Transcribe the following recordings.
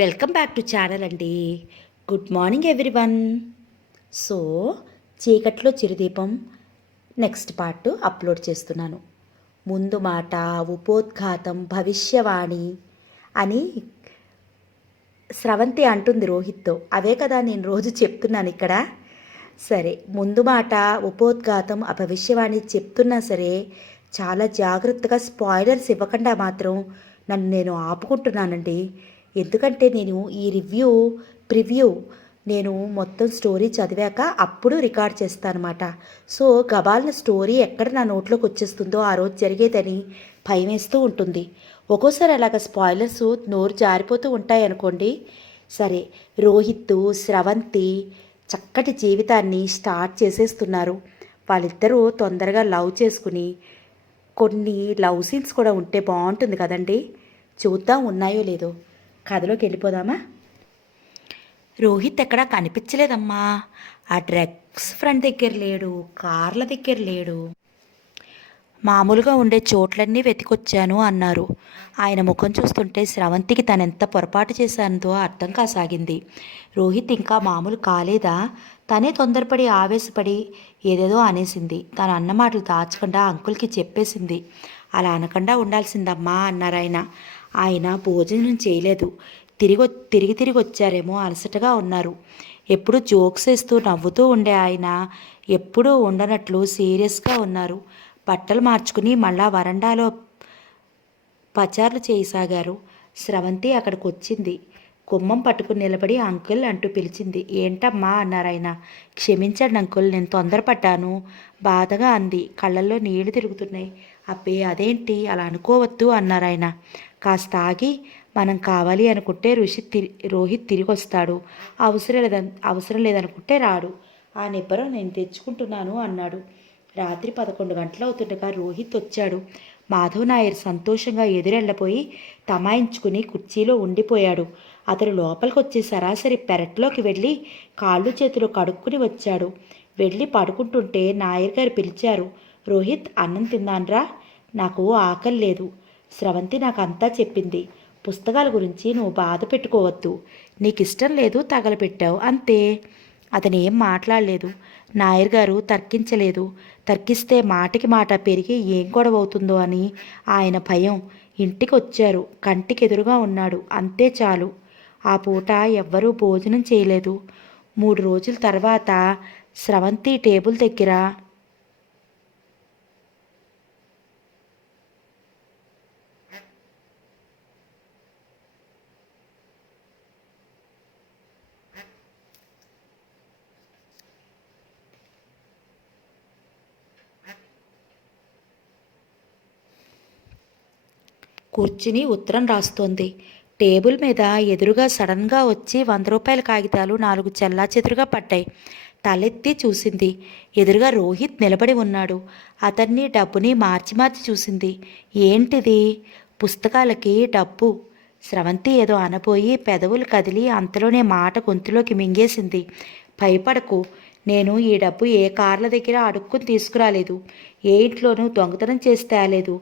Welcome back to channel అండి. Good morning everyone. So చీకట్లో చిరుదీపం next part upload చేస్తున్నాను. ముందు మాట, ఉపోద్ఘాతం, భవిష్యవాణి అని స్రవంతి అంటుంది రోహిత్తో. అవే కదా నేను రోజు చెప్తున్నాను ఇక్కడ. సరే, ముందు మాట, ఉపోద్ఘాతం, భవిష్యవాణి చెప్తున్నా సరే చాలా జాగ్రత్తగా స్పాయిలర్స్ ఇవ్వకుండా మాత్రం నన్ను నేను ఆపుకుంటున్నానండి. ఎందుకంటే నేను ఈ ప్రివ్యూ నేను మొత్తం స్టోరీ చదివాక అప్పుడు రికార్డ్ చేస్తానమాట. సో గబాల్న స్టోరీ ఎక్కడ నా నోట్లోకి వచ్చేస్తుందో ఆ రోజు జరిగేదని భయం వేస్తూ ఉంటుంది. ఒక్కోసారి అలాగ స్పాయిలర్స్ నోరు జారిపోతూ ఉంటాయి అనుకోండి. సరే, రోహిత్, స్రవంతి చక్కటి జీవితాన్ని స్టార్ట్ చేసేస్తున్నారు. వాళ్ళిద్దరూ తొందరగా లవ్ చేసుకుని కొన్ని లవ్ సీన్స్ కూడా ఉంటే బాగుంటుంది కదండి. చూద్దాం ఉన్నాయో లేదో. కథలోకి వెళ్ళిపోదామా? రోహిత్ ఎక్కడా కనిపించలేదమ్మా. ఆ డ్రగ్స్ ఫ్రంట్ దగ్గర లేడు, కార్ల దగ్గర లేడు. మామూలుగా ఉండే చోట్లన్నీ వెతికొచ్చాను అన్నారు. ఆయన ముఖం చూస్తుంటే స్రవంతికి తనెంత పొరపాటు చేశానో అర్థం కాసాగింది. రోహిత్ ఇంకా మామూలు కాలేదా? తనే తొందరపడి ఆవేశపడి ఏదేదో అనేసింది. తను అన్న మాటలు దాచకుండా అంకుల్కి చెప్పేసింది. అలా అనకుండా ఉండాల్సిందమ్మా అన్నారాయన. ఆయన భోజనం చేయలేదు. తిరిగి వచ్చారేమో, అలసటగా ఉన్నారు. ఎప్పుడు జోక్స్ వేస్తూ నవ్వుతూ ఉండే ఆయన ఎప్పుడూ ఉండనట్లు సీరియస్గా ఉన్నారు. బట్టలు మార్చుకుని మళ్ళా వరండాలో పచార్లు చేయసాగారు. స్రవంతి అక్కడికి వచ్చింది. గుమ్మం పట్టుకుని నిలబడి అంకుల్ అంటూ పిలిచింది. ఏంటమ్మా అన్నారాయన. క్షమించండి అంకుల్, నేను తొందరపడ్డాను బాధగా అంది. కళ్ళల్లో నీళ్లు తిరుగుతున్నాయి. అబ్బే అదేంటి, అలా అనుకోవద్దు అన్నారాయన. కాస్త ఆగి, మనం కావాలి అనుకుంటే రోహిత్ తిరిగి వస్తాడు, అవసరం లేదనుకుంటే రాడు. ఆ నిబ్బరం నేను తెచ్చుకుంటున్నాను అన్నాడు. రాత్రి 11 గంటలవుతుండగా రోహిత్ వచ్చాడు. మాధవ్ నాయర్ సంతోషంగా ఎదురెళ్ళపోయి తమాయించుకుని కుర్చీలో ఉండిపోయాడు. అతను లోపలికి వచ్చి సరాసరి పెరట్లోకి వెళ్ళి కాళ్ళు చేతులు కడుక్కుని వచ్చాడు. వెళ్ళి పడుకుంటుంటే నాయర్ గారు పిలిచారు. రోహిత్, అన్నం తిన్నాన్రా? నాకు ఆకలి లేదు. స్రవంతి నాకు అంతా చెప్పింది. పుస్తకాల గురించి నువ్వు బాధ పెట్టుకోవద్దు. నీకు ఇష్టం లేదు, తగలపెట్టావు అంతే. అతను ఏం మాట్లాడలేదు. నాయర్ గారు తర్కించలేదు. తర్కిస్తే మాటకి మాట పెరిగి ఏం గొడవ అవుతుందో అని ఆయన భయం. ఇంటికి వచ్చారు. కంటికి ఎదురుగా ఉన్నాడు, అంతే చాలు. ఆ పూట ఎవ్వరూ భోజనం చేయలేదు. 3 రోజుల తర్వాత స్రవంతి టేబుల్ దగ్గర కూర్చుని ఉత్తరం రాస్తోంది. టేబుల్ మీద ఎదురుగా సడన్గా వచ్చి 100 రూపాయల కాగితాలు 4 చెల్లాచెదురుగా పడ్డాయి. తలెత్తి చూసింది. ఎదురుగా రోహిత్ నిలబడి ఉన్నాడు. అతన్ని డబ్బుని మార్చి మార్చి చూసింది. ఏంటిది? పుస్తకాలకి డబ్బు. స్రవంతి ఏదో అనబోయి పెదవులు కదిలి అంతలోనే మాట గొంతులోకి మింగేసింది. భయపడకు, నేను ఈ డబ్బు ఏ కార్ల దగ్గర అడుక్కుని తీసుకురాలేదు, ఏ ఇంట్లోనూ దొంగతనం చేసి తేలేదు.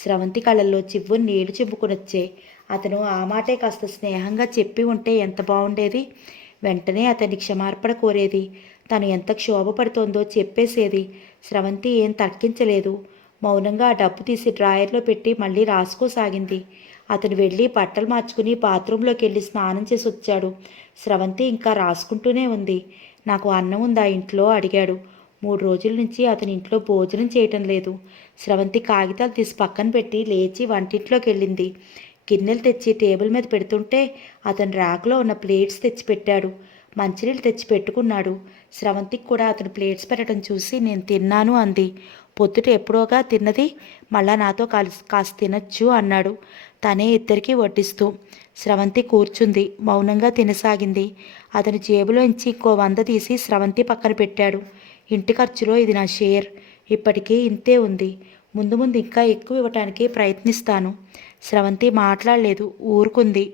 స్రవంతి కళ్ళల్లో చివ్వుని నీళ్లు చిమ్ముకునొచ్చాయి. అతను ఆ మాటే కాస్త స్నేహంగా చెప్పి ఉంటే ఎంత బాగుండేది. వెంటనే అతన్ని క్షమార్పణ కోరేది. తను ఎంత క్షోభపడుతోందో చెప్పేసేది. స్రవంతి ఏం తర్కించలేదు. మౌనంగా ఆ డబ్బు తీసి డ్రాయర్లో పెట్టి మళ్ళీ రాసుకోసాగింది. అతను వెళ్ళి బట్టలు మార్చుకుని బాత్రూంలోకి వెళ్ళి స్నానం చేసి వచ్చాడు. స్రవంతి ఇంకా రాసుకుంటూనే ఉంది. నాకు అన్నం ఉందా ఇంట్లో అడిగాడు. 3 రోజుల నుంచి అతని ఇంట్లో భోజనం చేయటం లేదు. స్రవంతి కాగితాలు తీసి పక్కన పెట్టి లేచి వంటింట్లోకి వెళ్ళింది. గిన్నెలు తెచ్చి టేబుల్ మీద పెడుతుంటే అతను ర్యాక్లో ఉన్న ప్లేట్స్ తెచ్చి పెట్టాడు. మంచినీళ్ళు తెచ్చి పెట్టుకున్నాడు. స్రవంతికి కూడా అతను ప్లేట్స్ పెట్టడం చూసి నేను తిన్నాను అంది. పొద్దుట ఎప్పుడోగా తిన్నది, మళ్ళా నాతో కాస్త తినొచ్చు అన్నాడు. తనే ఇద్దరికీ వడ్డిస్తూ. స్రవంతి కూర్చుంది. మౌనంగా తినసాగింది. అతని జేబులోంచి ఇంకో 100 తీసి స్రవంతి పక్కన పెట్టాడు. ఇంటి ఖర్చులో ఇది నా షేర్. ఇప్పటికీ ఇంతే ఉంది. ముందు ముందు ఇంకా ఎక్కువ ఇవ్వటానికి ప్రయత్నిస్తాను. స్రవంతి మాట్లాడలేదు, ఊరుకుంది.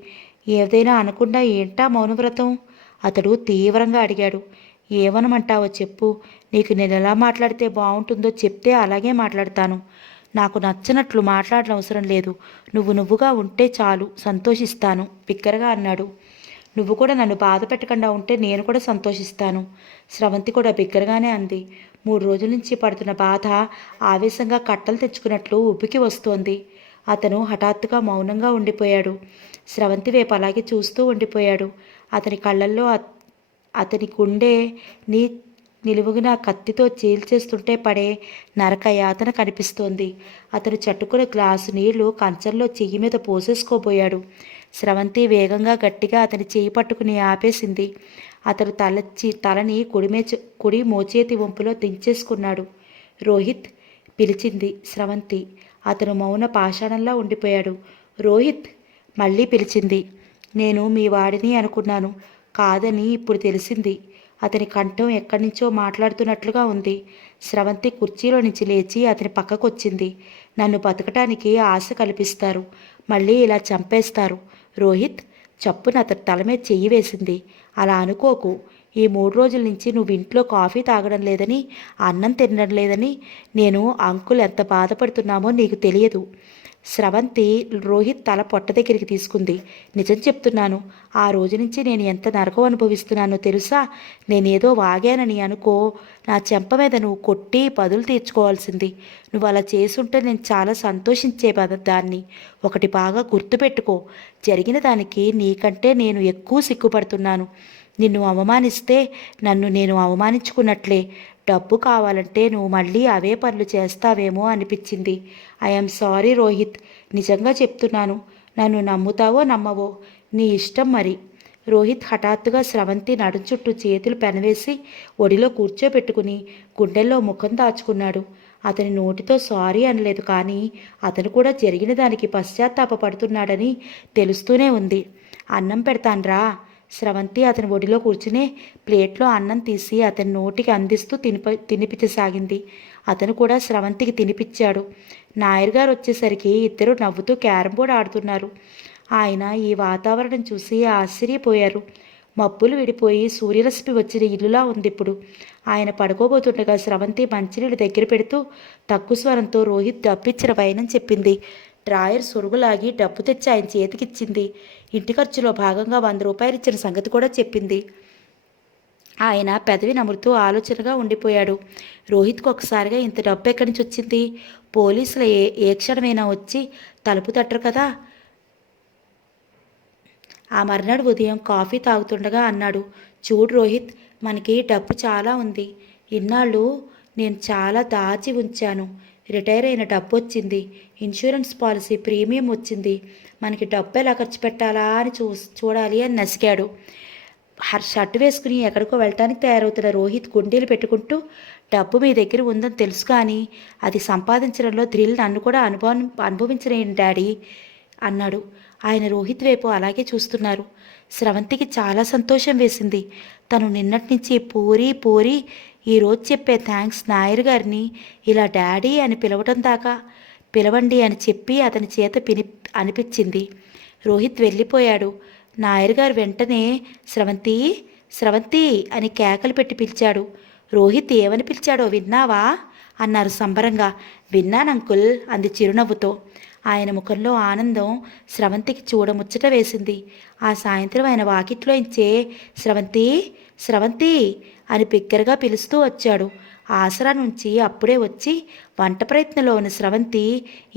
ఏదైనా అనకుండా ఏంటా మౌనవ్రతం? అతడు తీవ్రంగా అడిగాడు. ఏమనమంటావో చెప్పు. నీకు నేను ఎలా మాట్లాడితే బాగుంటుందో చెప్తే అలాగే మాట్లాడతాను. నాకు నచ్చనట్లు మాట్లాడడం అవసరం లేదు. నువ్వుగా ఉంటే చాలు, సంతోషిస్తాను బిగ్గరగా అన్నాడు. నువ్వు కూడా నన్ను బాధ పెట్టకుండా ఉంటే నేను కూడా సంతోషిస్తాను. స్రవంతి కూడా బిగ్గరగానే అంది. 3 రోజుల నుంచి పడుతున్న బాధ ఆవేశంగా కట్టలు తెచ్చుకున్నట్లు ఉబ్బికి వస్తోంది. అతను హఠాత్తుగా మౌనంగా ఉండిపోయాడు. స్రవంతి వైపు అలాగే చూస్తూ ఉండిపోయాడు. అతని కళ్ళల్లో అతని గుండె నీ నిలువున కత్తితో చీల్చేస్తుంటే పడే నరక యాతన కనిపిస్తోంది. అతను చట్టుకున్న గ్లాసు నీళ్లు కంచంలో చెయ్యి మీద పోసేసుకోబోయాడు. స్రవంతి వేగంగా గట్టిగా అతని చెయ్యి పట్టుకుని ఆపేసింది. అతను తలని కుడి మోచేతి వంపులో దించేసుకున్నాడు. రోహిత్ పిలిచింది స్రవంతి. అతను మౌన పాషాణంలా ఉండిపోయాడు. రోహిత్ మళ్ళీ పిలిచింది. నేను మీ వాడిని అనుకున్నాను, కాదని ఇప్పుడు తెలిసింది. అతని కంఠం ఎక్కడి నుంచో మాట్లాడుతున్నట్లుగా ఉంది. స్రవంతి కుర్చీలో నుంచి లేచి అతని పక్కకొచ్చింది. నన్ను బతకటానికి ఆశ కల్పిస్తారు, మళ్ళీ ఇలా చంపేస్తారు. రోహిత్ చప్పున అతని తల మీద చెయ్యి వేసింది. అలా అనుకోకు. ఈ 3 రోజుల నుంచి నువ్వు ఇంట్లో కాఫీ తాగడం లేదని, అన్నం తినడం లేదని నేను అంకుల్ ఎంత బాధపడుతున్నామో నీకు తెలియదు. స్రవంతి రోహిత్ తల పొట్ట దగ్గరికి తీసుకుంది. నిజం చెప్తున్నాను, ఆ రోజు నుంచి నేను ఎంత నరకం అనుభవిస్తున్నానో తెలుసా? నేనేదో వాగానని అనుకో, నా చెంప మీద నువ్వు కొట్టి బదులు తీర్చుకోవాల్సింది. నువ్వు అలా చేసుంటే నేను చాలా సంతోషించే దాన్ని. ఒకటి బాగా గుర్తుపెట్టుకో, జరిగిన దానికి నీకంటే నేను ఎక్కువ సిగ్గుపడుతున్నాను. నిన్ను అవమానిస్తే నన్ను నేను అవమానించుకున్నట్లే. డబ్బు కావాలంటే నువ్వు మళ్ళీ అవే పనులు చేస్తావేమో అనిపించింది. ఐఎమ్ సారీ రోహిత్, నిజంగా చెప్తున్నాను. నన్ను నమ్ముతావో నమ్మవో నీ ఇష్టం మరి. రోహిత్ హఠాత్తుగా స్రవంతి నడుం చుట్టూ చేతులు పెనవేసి ఒడిలో కూర్చోబెట్టుకుని గుండెల్లో ముఖం దాచుకున్నాడు. అతని నోటితో సారీ అనలేదు, కానీ అతను కూడా జరిగిన దానికి పశ్చాత్తాపడుతున్నాడని తెలుస్తూనే ఉంది. అన్నం పెడతాన్రా. స్రవంతి అతని ఒడిలో కూర్చునే ప్లేట్లో అన్నం తీసి అతని నోటికి అందిస్తూ తినిపించసాగింది. అతను కూడా స్రవంతికి తినిపించాడు. నాయర్ గారు వచ్చేసరికి ఇద్దరు నవ్వుతూ క్యారం బోర్డ్ ఆడుతున్నారు. ఆయన ఈ వాతావరణం చూసి ఆశ్చర్యపోయారు. మబ్బులు విడిపోయి సూర్యరశ్మి వచ్చిన ఇల్లులా ఉంది ఇప్పుడు. ఆయన పడుకోబోతుండగా స్రవంతి మంచినీళ్ళు దగ్గర పెడుతూ తక్కువ స్వరంతో రోహిత్ డబ్బిచ్చిన వైనం చెప్పింది. డ్రాయర్ సొరుగులాగి డబ్బు తెచ్చి ఆయన చేతికిచ్చింది. ఇంటి ఖర్చులో భాగంగా 100 రూపాయలు ఇచ్చిన సంగతి కూడా చెప్పింది. ఆయన పెదవి నమురుతూ ఆలోచనగా ఉండిపోయాడు. రోహిత్కు ఒకసారిగా ఇంత డబ్బు ఎక్కడి నుంచి వచ్చింది? పోలీసులు ఏ క్షణమైనా వచ్చి తలుపు తట్టరు కదా. ఆ మర్నాడు ఉదయం కాఫీ తాగుతుండగా అన్నాడు, చూడు రోహిత్, మనకి డబ్బు చాలా ఉంది. ఇన్నాళ్ళు నేను చాలా దాచి ఉంచాను. రిటైర్ అయిన డబ్బు వచ్చింది, ఇన్సూరెన్స్ పాలసీ ప్రీమియం వచ్చింది. మనకి డబ్బు ఎలా ఖర్చు పెట్టాలా అని చూడాలి అని నసికాడు. షర్ట్ వేసుకుని ఎక్కడికో వెళ్ళటానికి తయారవుతున్న రోహిత్ గుండీలు పెట్టుకుంటూ, డబ్బు మీ దగ్గర ఉందని తెలుసు, కానీ అది సంపాదించడంలో థ్రిల్ నన్ను కూడా అనుభవించలేను డాడీ అన్నాడు. ఆయన రోహిత్ వైపు అలాగే చూస్తున్నారు. స్రవంతికి చాలా సంతోషం వేసింది. తను నిన్నటి నుంచి పోరి ఈరోజు చెప్పే థ్యాంక్స్ నాయర్ గారిని ఇలా డాడీ అని పిలవటం దాకా పిలవండి అని చెప్పి అతని చేత అనిపించింది. రోహిత్ వెళ్ళిపోయాడు. నాయర్ గారు వెంటనే స్రవంతి స్రవంతి అని కేకలు పెట్టి పిలిచాడు. రోహిత్ ఏమని పిలిచాడో విన్నావా అన్నారు సంబరంగా. విన్నానంకుల్ అంది చిరునవ్వుతో. ఆయన ముఖంలో ఆనందం స్రవంతికి చూడముచ్చట వేసింది. ఆ సాయంత్రం ఆయన వాకిట్లో ఇంచే స్రవంతి స్రవంతి అని బిగ్గరగా పిలుస్తూ వచ్చాడు. ఆసరా నుంచి అప్పుడే వచ్చి వంట ప్రయత్నంలో ఉన్న స్రవంతి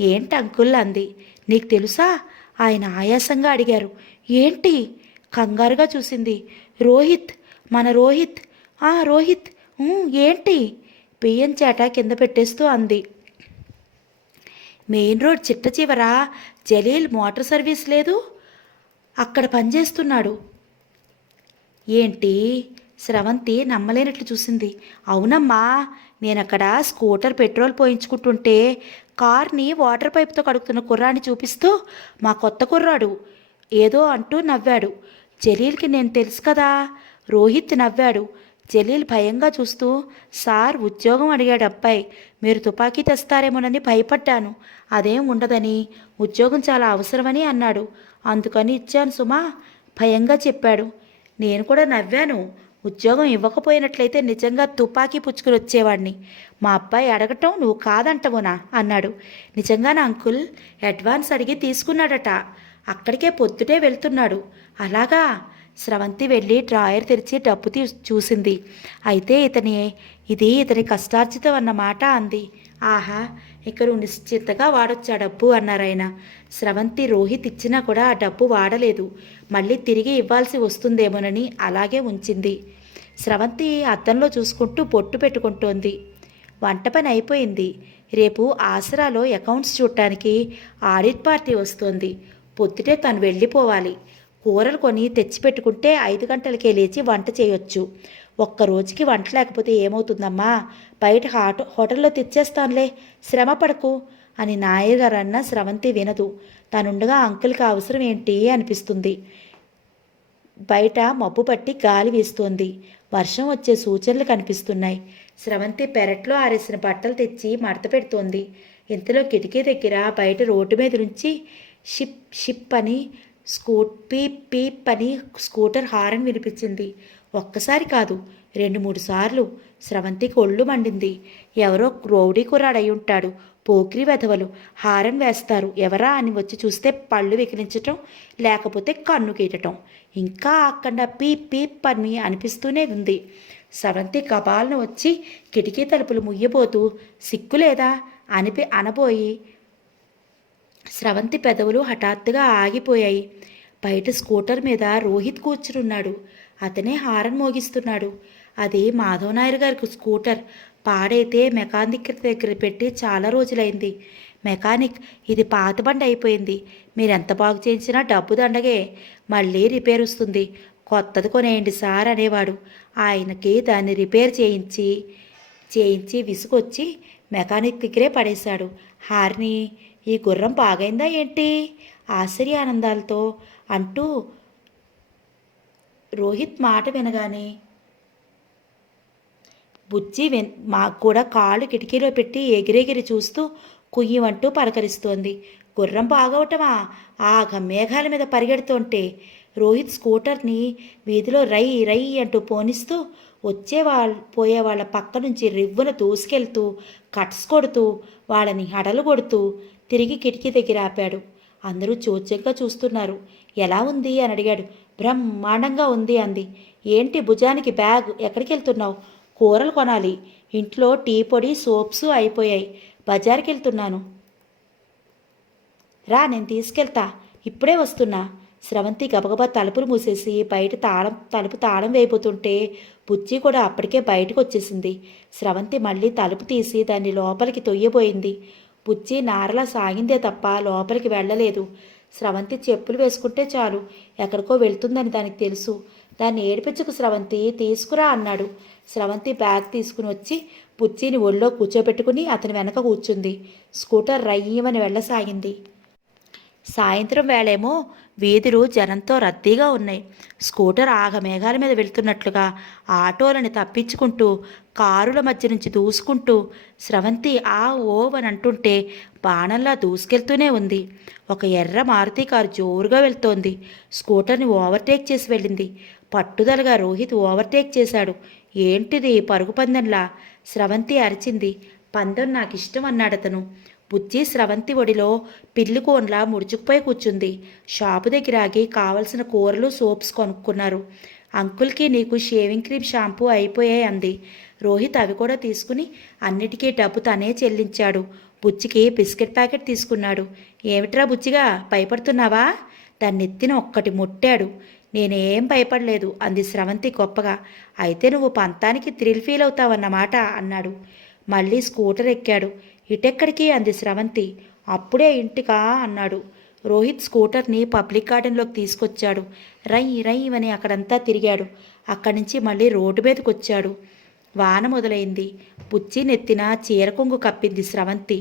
ఏంటి అంకుల్ అంది. నీకు తెలుసా? ఆయన ఆయాసంగా అడిగారు. ఏంటి? కంగారుగా చూసింది. రోహిత్, మన రోహిత్. రోహిత్ ఏంటి? బియ్యం చేట కింద పెట్టేస్తూ అంది. మెయిన్ రోడ్ చిట్ట చివర జలీల్ మోటార్ సర్వీస్ లేదు, అక్కడ పనిచేస్తున్నాడు. ఏంటి? స్రవంతి నమ్మలేనట్లు చూసింది. అవునమ్మా, నేనక్కడ స్కూటర్ పెట్రోల్ పోయించుకుంటుంటే కార్ని వాటర్ పైప్తో కడుగుతున్న కుర్రాన్ని చూపిస్తూ మా కొత్త కుర్రాడు ఏదో అంటూ నవ్వాడు. జలీల్కి నేను తెలుసు కదా. రోహిత్ నవ్వాడు. జలీల్ భయంగా చూస్తూ, సార్ ఉద్యోగం అడిగాడు అబ్బాయి, మీరు తుపాకీ తెస్తారేమోనని భయపడ్డాను. అదేం ఉండదని, ఉద్యోగం చాలా అవసరమని అన్నాడు. అందుకని ఇచ్చాను సుమా, భయంగా చెప్పాడు. నేను కూడా నవ్వాను. ఉద్యోగం ఇవ్వకపోయినట్లయితే నిజంగా తుపాకీ పుచ్చుకుని వచ్చేవాడిని. మా అబ్బాయి అడగటం నువ్వు కాదంటవునా అన్నాడు. నిజంగానా అంకుల్? అడ్వాన్స్ అడిగి తీసుకున్నాడట. అక్కడికే పొద్దుటే వెళ్తున్నాడు. అలాగా? స్రవంతి వెళ్ళి డ్రాయర్ తెరిచి డబ్బు చూసింది. అయితే ఇది ఇతని కష్టార్జితం అన్నమాట అంది. ఆహా, ఇక నువ్వు నిశ్చింతగా వాడొచ్చా డబ్బు అన్నారాయన. స్రవంతి రోహిత్ ఇచ్చినా కూడా ఆ డబ్బు వాడలేదు. మళ్ళీ తిరిగి ఇవ్వాల్సి వస్తుందేమోనని అలాగే ఉంచింది. స్రవంతి అద్దంలో చూసుకుంటూ బొట్టు పెట్టుకుంటోంది. వంట పని అయిపోయింది. రేపు ఆసరాలో అకౌంట్స్ చూడటానికి ఆడిట్ పార్టీ వస్తోంది. పొద్దుటే తను వెళ్ళిపోవాలి. కూరలు కొని తెచ్చిపెట్టుకుంటే 5 గంటలకే లేచి వంట చేయొచ్చు. ఒక్కరోజుకి వంట లేకపోతే ఏమవుతుందమ్మా? బయట హోటల్లో తెచ్చేస్తానులే, శ్రమ పడకు అని నాయర్ గారు అన్న స్రవంతి వినదు. తనుండగా అంకుల్కి అవసరం ఏంటి అనిపిస్తుంది. బయట మబ్బు పట్టి గాలి వీస్తోంది. వర్షం వచ్చే సూచనలు కనిపిస్తున్నాయి. స్రవంతి పెరట్లో ఆరేసిన బట్టలు తెచ్చి మడత పెడుతోంది. ఇంతలో కిటికీ దగ్గర బయట రోడ్డు మీద నుంచి షిప్ షిప్ అని పీప్ పీప్ అని స్కూటర్ హారన్ వినిపించింది. ఒక్కసారి కాదు, 2-3 సార్లు. స్రవంతికి ఒళ్ళు మండింది. ఎవరో రౌడీ కుర్రాడయి ఉంటాడు. పోకిరి వెధవలు హారన్ వేస్తారు. ఎవరా అని వచ్చి చూస్తే పళ్ళు వికిలించటం, లేకపోతే కన్ను గీటటం. ఇంకా అక్కడ పీప్ పీప్ అని అనిపిస్తూనే ఉంది. స్రవంతి కబాలను వచ్చి కిటికీ తలుపులు ముయ్యబోతూ సిగ్గులేదా అనబోయి స్రవంతి పెదవులు హఠాత్తుగా ఆగిపోయాయి. బయట స్కూటర్ మీద రోహిత్ కూర్చున్నాడు. అతనే హారన్ మోగిస్తున్నాడు. అది మాధవనాయర్ గారికి స్కూటర్. పాడైతే మెకానిక్ దగ్గర పెట్టి చాలా రోజులైంది. మెకానిక్, ఇది పాత బండి అయిపోయింది. మీరెంత బాగు చేయించినా డబ్బు దండగే. మళ్ళీ రిపేర్ వస్తుంది. కొత్తది కొనేయండి సార్ అనేవాడు. ఆయనకి దాన్ని రిపేర్ చేయించి విసుగొచ్చి మెకానిక్ దగ్గరే పడేశాడు. హార్ని, ఈ గుర్రం బాగైందా ఏంటి? ఆశ్చర్యానందాలతో అంటూ రోహిత్ మాట వినగానే బుజ్జి మాకు కూడా కాళ్ళు కిటికీలో పెట్టి ఎగిరెగిరి చూస్తూ కుయ్యమంటూ పలకరిస్తోంది. గుర్రం బాగవటమా? ఆగ మేఘాల మీద పరిగెడుతుంటే రోహిత్ స్కూటర్ని వీధిలో రై రై అంటూ పోనిస్తూ పోయే వాళ్ళ పక్క నుంచి రివ్వున దూసుకెళ్తూ కట్స్ కొడుతూ వాళ్ళని హడలు కొడుతూ తిరిగి కిటికీ దగ్గర ఆపాడు. అందరూ చోద్యంగా చూస్తున్నారు. ఎలా ఉంది అని అడిగాడు. బ్రహ్మాండంగా ఉంది అంది. ఏంటి భుజానికి బ్యాగ్? ఎక్కడికి వెళ్తున్నావు? కూరలు కొనాలి. ఇంట్లో టీ పొడి సోప్స్ అయిపోయాయి. బజార్కి వెళ్తున్నాను. రా, నేను తీసుకెళ్తా. ఇప్పుడే వస్తున్నా. స్రవంతి గబగబా తలుపులు మూసేసి బయట తలుపు తాళం వేయబోతుంటే బుజ్జి కూడా అప్పటికే బయటకు వచ్చేసింది. స్రవంతి మళ్ళీ తలుపు తీసి దాన్ని లోపలికి తొయ్యబోయింది. బుజ్జి నారలా సాగిందే తప్ప లోపలికి వెళ్ళలేదు. స్రవంతి చెప్పులు వేసుకుంటే చాలు ఎక్కడికో వెళ్తుందని దానికి తెలుసు. దాన్ని ఏడిపించుకు స్రవంతి, తీసుకురా అన్నాడు. స్రవంతి బ్యాగ్ తీసుకుని వచ్చి బుజ్జిని ఒళ్ళో కూర్చోబెట్టుకుని అతని వెనక కూర్చుంది. స్కూటర్ రయ్యమని వెళ్ళసాగింది. సాయంత్రం వేళేమో వీధులు జనంతో రద్దీగా ఉన్నాయి. స్కూటర్ ఆగమేఘాల మీద వెళ్తున్నట్లుగా ఆటోలని తప్పించుకుంటూ కారుల మధ్య నుంచి దూసుకుంటూ స్రవంతి ఆ ఓ అని అంటుంటే బాణంలా దూసుకెళ్తూనే ఉంది. ఒక ఎర్ర మారుతి కారు జోరుగా వెళ్తోంది. స్కూటర్ని ఓవర్టేక్ చేసి వెళ్ళింది. పట్టుదలగా రోహిత్ ఓవర్టేక్ చేశాడు. ఏంటిది పరుగు పందెంలా? స్రవంతి అరిచింది. పందెం నాకు ఇష్టం అన్నాడతను. బుజ్జి స్రవంతి ఒడిలో పిల్లి కోన్లా ముడుచుకుపోయి కూర్చుంది. షాపు దగ్గర ఆగి కావలసిన కూరలు సోప్స్ కొనుక్కున్నారు. అంకుల్కి నీకు షేవింగ్ క్రీమ్ షాంపూ అయిపోయాయి అంది. రోహిత్ అవి కూడా తీసుకుని అన్నిటికీ డబ్బు తనే చెల్లించాడు. బుజ్జికి బిస్కెట్ ప్యాకెట్ తీసుకున్నాడు. ఏమిట్రా బుజ్జిగా, భయపడుతున్నావా? దాన్నెత్తిన ఒక్కటి ముట్టాడు. నేనేం భయపడలేదు అంది స్రవంతి గొప్పగా. అయితే నువ్వు పంతానికి థ్రిల్ ఫీల్ అవుతావన్నమాట అన్నాడు. మళ్ళీ స్కూటర్ ఎక్కాడు. ఇటెక్కడికి అంది స్రవంతి. అప్పుడే ఇంటికా అన్నాడు. రోహిత్ స్కూటర్ని పబ్లిక్ గార్డెన్లోకి తీసుకొచ్చాడు. రై రై అని అక్కడంతా తిరిగాడు. అక్కడి నుంచి మళ్ళీ రోడ్డు మీదకి వచ్చాడు. వాన మొదలైంది. బుజ్జి నెత్తిన చీర కొంగు కప్పింది స్రవంతి.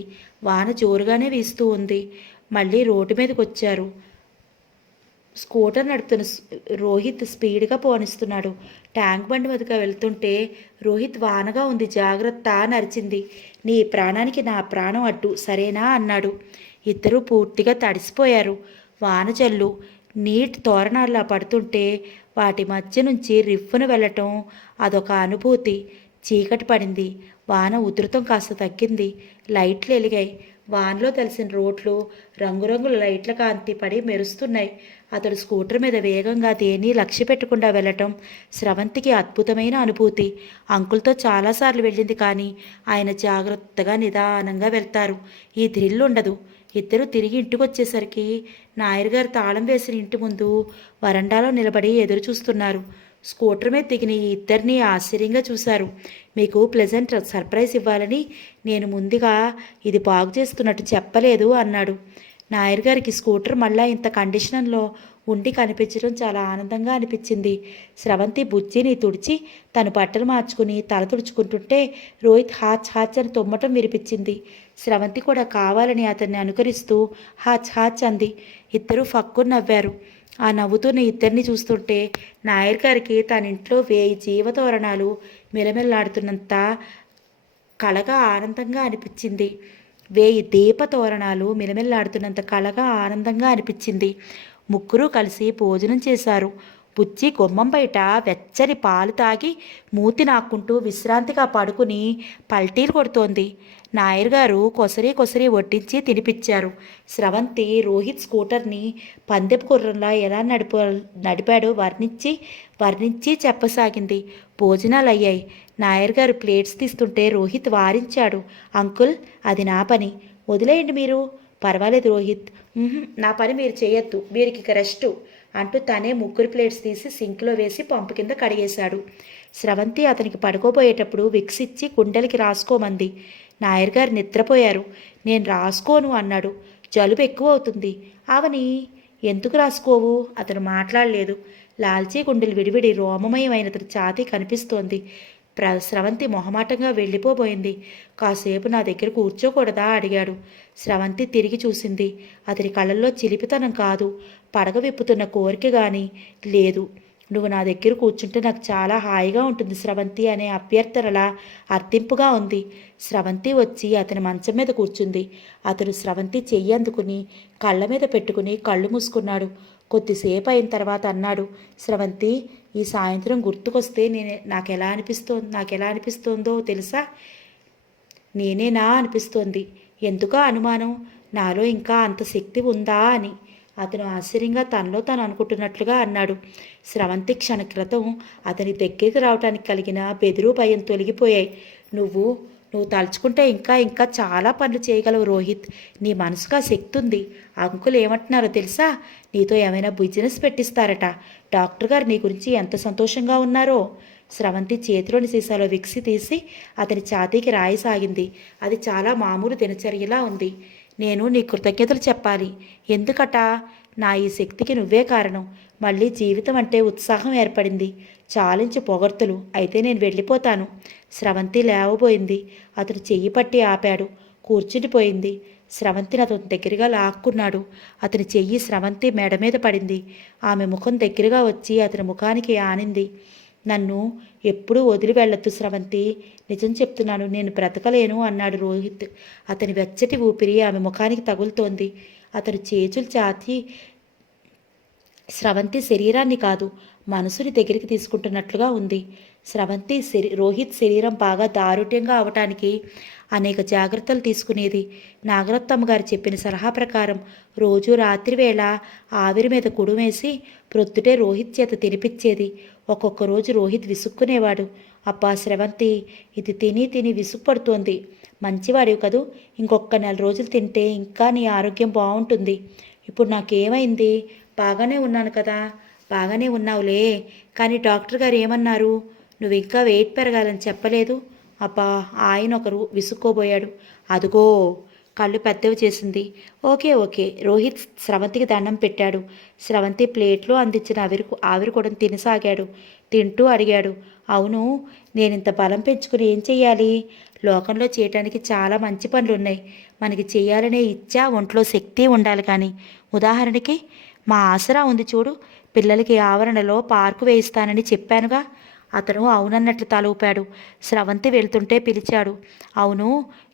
వాన జోరుగానే వీస్తూ ఉంది. మళ్ళీ రోడ్డు మీదకి వచ్చారు. స్కూటర్ నడుపుతున్న రోహిత్ స్పీడ్గా పోనిస్తున్నాడు. ట్యాంక్ బండి మీదుగా వెళ్తుంటే రోహిత్ వానగా ఉంది జాగ్రత్త అని అరిచింది. నీ ప్రాణానికి నా ప్రాణం అడ్డు, సరేనా అన్నాడు. ఇద్దరూ పూర్తిగా తడిసిపోయారు. వాన జల్లు నీటి తోరణాల్లా పడుతుంటే వాటి మధ్య నుంచి రిఫ్ఫును వెళ్ళటం అదొక అనుభూతి. చీకటి పడింది. వాన ఉధృతం కాస్త తగ్గింది. లైట్లు ఎలిగాయి. వానలో తలిసిన రోడ్లు రంగురంగుల లైట్ల కాంతి పడి మెరుస్తున్నాయి. అతడు స్కూటర్ మీద వేగంగా దేన్ని లక్ష్య పెట్టకుండా వెళ్ళటం స్రవంతికి అద్భుతమైన అనుభూతి. అంకుల్తో చాలాసార్లు వెళ్ళింది, కానీ ఆయన జాగ్రత్తగా నిదానంగా వెళ్తారు. ఈ థ్రిల్ ఉండదు. ఇద్దరు తిరిగి ఇంటికొచ్చేసరికి నాయర్ గారు తాళం వేసిన ఇంటి ముందు వరండాలో నిలబడి ఎదురు చూస్తున్నారు. స్కూటర్ మీద దిగిన ఈ ఇద్దరిని ఆశ్చర్యంగా చూశారు. మీకు ప్లెజెంట్ సర్ప్రైజ్ ఇవ్వాలని నేను ముందుగా ఇది బాగు చేస్తున్నట్టు చెప్పలేదు అన్నాడు. నాయర్ గారికి స్కూటర్ మళ్ళా ఇంత కండిషన్లో ఉండి కనిపించడం చాలా ఆనందంగా అనిపించింది. స్రవంతి బుజ్జిని తుడిచి తను బట్టలు మార్చుకుని తల తుడుచుకుంటుంటే రోహిత్ హాచ్ హాచ్ అని తుమ్మటం వినిపించింది. స్రవంతి కూడా కావాలని అతన్ని అనుకరిస్తూ హాచ్ హాచ్ అంది. ఇద్దరూ ఫక్కుని నవ్వారు. ఆ నవ్వుతున్న ఇద్దరిని చూస్తుంటే నాయర్ గారికి తన ఇంట్లో 1000 జీవతోరణాలు మిలమిల్లాడుతున్నంత కళగా ఆనందంగా అనిపించింది. 1000 దీపతోరణాలు మిలమిల్లాడుతున్నంత కళగా ఆనందంగా అనిపించింది. ముగ్గురు కలిసి భోజనం చేశారు. బుజ్జి గుమ్మం బయట వెచ్చని పాలు తాగి మూతి నాక్కుంటూ విశ్రాంతిగా పడుకుని పల్టీలు కొడుతోంది. నాయర్ గారు కొసరి కొసరి వడ్డించి తినిపించారు. స్రవంతి రోహిత్ స్కూటర్ని పందెపు గుర్రంలా ఎలా నడిపాడో వర్ణించి చెప్పసాగింది. భోజనాలు అయ్యాయి. నాయర్ గారు ప్లేట్స్ తీస్తుంటే రోహిత్ వారించాడు. అంకుల్, అది నా పని, వదిలేయండి మీరు. పర్వాలేదు రోహిత్. నా పని మీరు చేయొద్దు, వీరికి ఇక రెస్టు అంటూ తనే ముగ్గురు ప్లేట్స్ తీసి సింక్లో వేసి పంపు కింద కడిగేశాడు. స్రవంతి అతనికి పడుకోబోయేటప్పుడు విక్స్ ఇచ్చి గుండెలకి రాసుకోమంది. నాయర్ గారు నిద్రపోయారు. నేను రాసుకోను అన్నాడు. జలుబు ఎక్కువ అవుతుంది. అవని, ఎందుకు రాసుకోవు? అతను మాట్లాడలేదు. లాల్చీ గుండెలు విడివిడి రోమమయమైన ఛాతీ కనిపిస్తోంది. స్రవంతి మొహమాటంగా వెళ్ళిపోబోయింది. కాసేపు నా దగ్గర కూర్చోకూడదా అడిగాడు. స్రవంతి తిరిగి చూసింది. అతని కళ్ళల్లో చిలిపితనం కాదు, పడగ విప్పుతున్న కోరిక కానీ లేదు. నువ్వు నా దగ్గర కూర్చుంటే నాకు చాలా హాయిగా ఉంటుంది స్రవంతి అనే అభ్యర్థనలా అర్థింపుగా ఉంది. స్రవంతి వచ్చి అతని మంచం మీద కూర్చుంది. అతడు స్రవంతి చెయ్యి అందుకుని కళ్ళ మీద పెట్టుకుని కళ్ళు మూసుకున్నాడు. కొద్దిసేపు అయిన తర్వాత అన్నాడు, స్రవంతి, ఈ సాయంత్రం గుర్తుకొస్తే నాకెలా అనిపిస్తోందో తెలుసా? నేనేనా అనిపిస్తోంది. ఎందుకో అనుమానం, నాలో ఇంకా అంత శక్తి ఉందా అని. అతను ఆశ్చర్యంగా తనలో తాను అనుకుంటున్నట్లుగా అన్నాడు. స్రవంతి క్షణక్రితం అతని దగ్గరికి రావటానికి కలిగిన బెదురు భయం తొలగిపోయాయి. నువ్వు తలుచుకుంటే ఇంకా ఇంకా చాలా పనులు చేయగలవు రోహిత్. నీ మనసుకు ఆ శక్తి ఉంది. అంకుల్ ఏమంటున్నారో తెలుసా? నీతో ఏమైనా బిజినెస్ పెట్టిస్తారట. డాక్టర్ గారు నీ గురించి ఎంత సంతోషంగా ఉన్నారో. స్రవంతి చేతిలోని సీసాలో విక్సి తీసి అతని ఛాతీకి రాయసాగింది. అది చాలా మామూలు దినచర్యలా ఉంది. నేను నీ కృతజ్ఞతలు చెప్పాలి. ఎందుకట? నా ఈ శక్తికి నువ్వే కారణం. మళ్ళీ జీవితం అంటే ఉత్సాహం ఏర్పడింది. చాలించి పొగడ్తలు. అయితే నేను వెళ్ళిపోతాను. స్రవంతి లేవబోయింది. అతను చెయ్యి పట్టి ఆపాడు. కూర్చుండిపోయింది. స్రవంతిని అతని దగ్గరగా లాక్కున్నాడు. అతని చెయ్యి స్రవంతి మెడ మీద పడింది. ఆమె ముఖం దగ్గరగా వచ్చి అతని ముఖానికి ఆనింది. నన్ను ఎప్పుడూ వదిలి వెళ్ళొద్దు స్రవంతి, నిజం చెప్తున్నాను, నేను బ్రతకలేను అన్నాడు రోహిత్. అతని వెచ్చటి ఊపిరి ఆమె ముఖానికి తగులుతోంది. అతను చేతులు చాచి స్రవంతి శరీరాన్ని కాదు, మనసుని దగ్గరికి తీసుకుంటున్నట్లుగా ఉంది. స్రవంతి రోహిత్ శరీరం బాగా దారుఢ్యంగా అవటానికి అనేక జాగ్రత్తలు తీసుకునేది. నాగరత్నమ్మ గారు చెప్పిన సలహా ప్రకారం రోజు రాత్రి వేళ ఆవిరి మీద కుడుమేసి ప్రొద్దుటే రోహిత్ చేత తినిపించేది. ఒక్కొక్క రోజు రోహిత్ విసుక్కునేవాడు. అబ్బా స్రవంతి, ఇది తిని తిని విసుక్కుపడుతోంది. మంచివాడివి కదూ, ఇంకొక 4 రోజులు తింటే ఇంకా నీ ఆరోగ్యం బాగుంటుంది. ఇప్పుడు నాకేమైంది? బాగానే ఉన్నాను కదా. బాగానే ఉన్నావులే, కానీ డాక్టర్ గారు ఏమన్నారు? నువ్వు ఇంకా వెయిట్ పెరగాలని చెప్పలేదు. అబ్బా, ఆయన ఒకరు విసుక్కోబోయాడు. అదుగో కళ్ళు పెద్దవి చేసింది. ఓకే రోహిత్ స్రవంతికి దండం పెట్టాడు. స్రవంతి ప్లేట్లో అందించిన ఆవిరి కూడా తినసాగాడు. తింటూ అడిగాడు, అవును, నేనింత బలం పెంచుకుని ఏం చెయ్యాలి? లోకంలో చేయటానికి చాలా మంచి పనులున్నాయి. మనకి చెయ్యాలనే ఇచ్చా, ఒంట్లో శక్తి ఉండాలి. కానీ ఉదాహరణకి మా ఆసరా ఉంది చూడు, పిల్లలకి ఆవరణలో పార్కు వేయిస్తానని చెప్పానుగా. అతను అవునన్నట్లు తల ఊపాడు. స్రవంతి వెళ్తుంటే పిలిచాడు, అవును,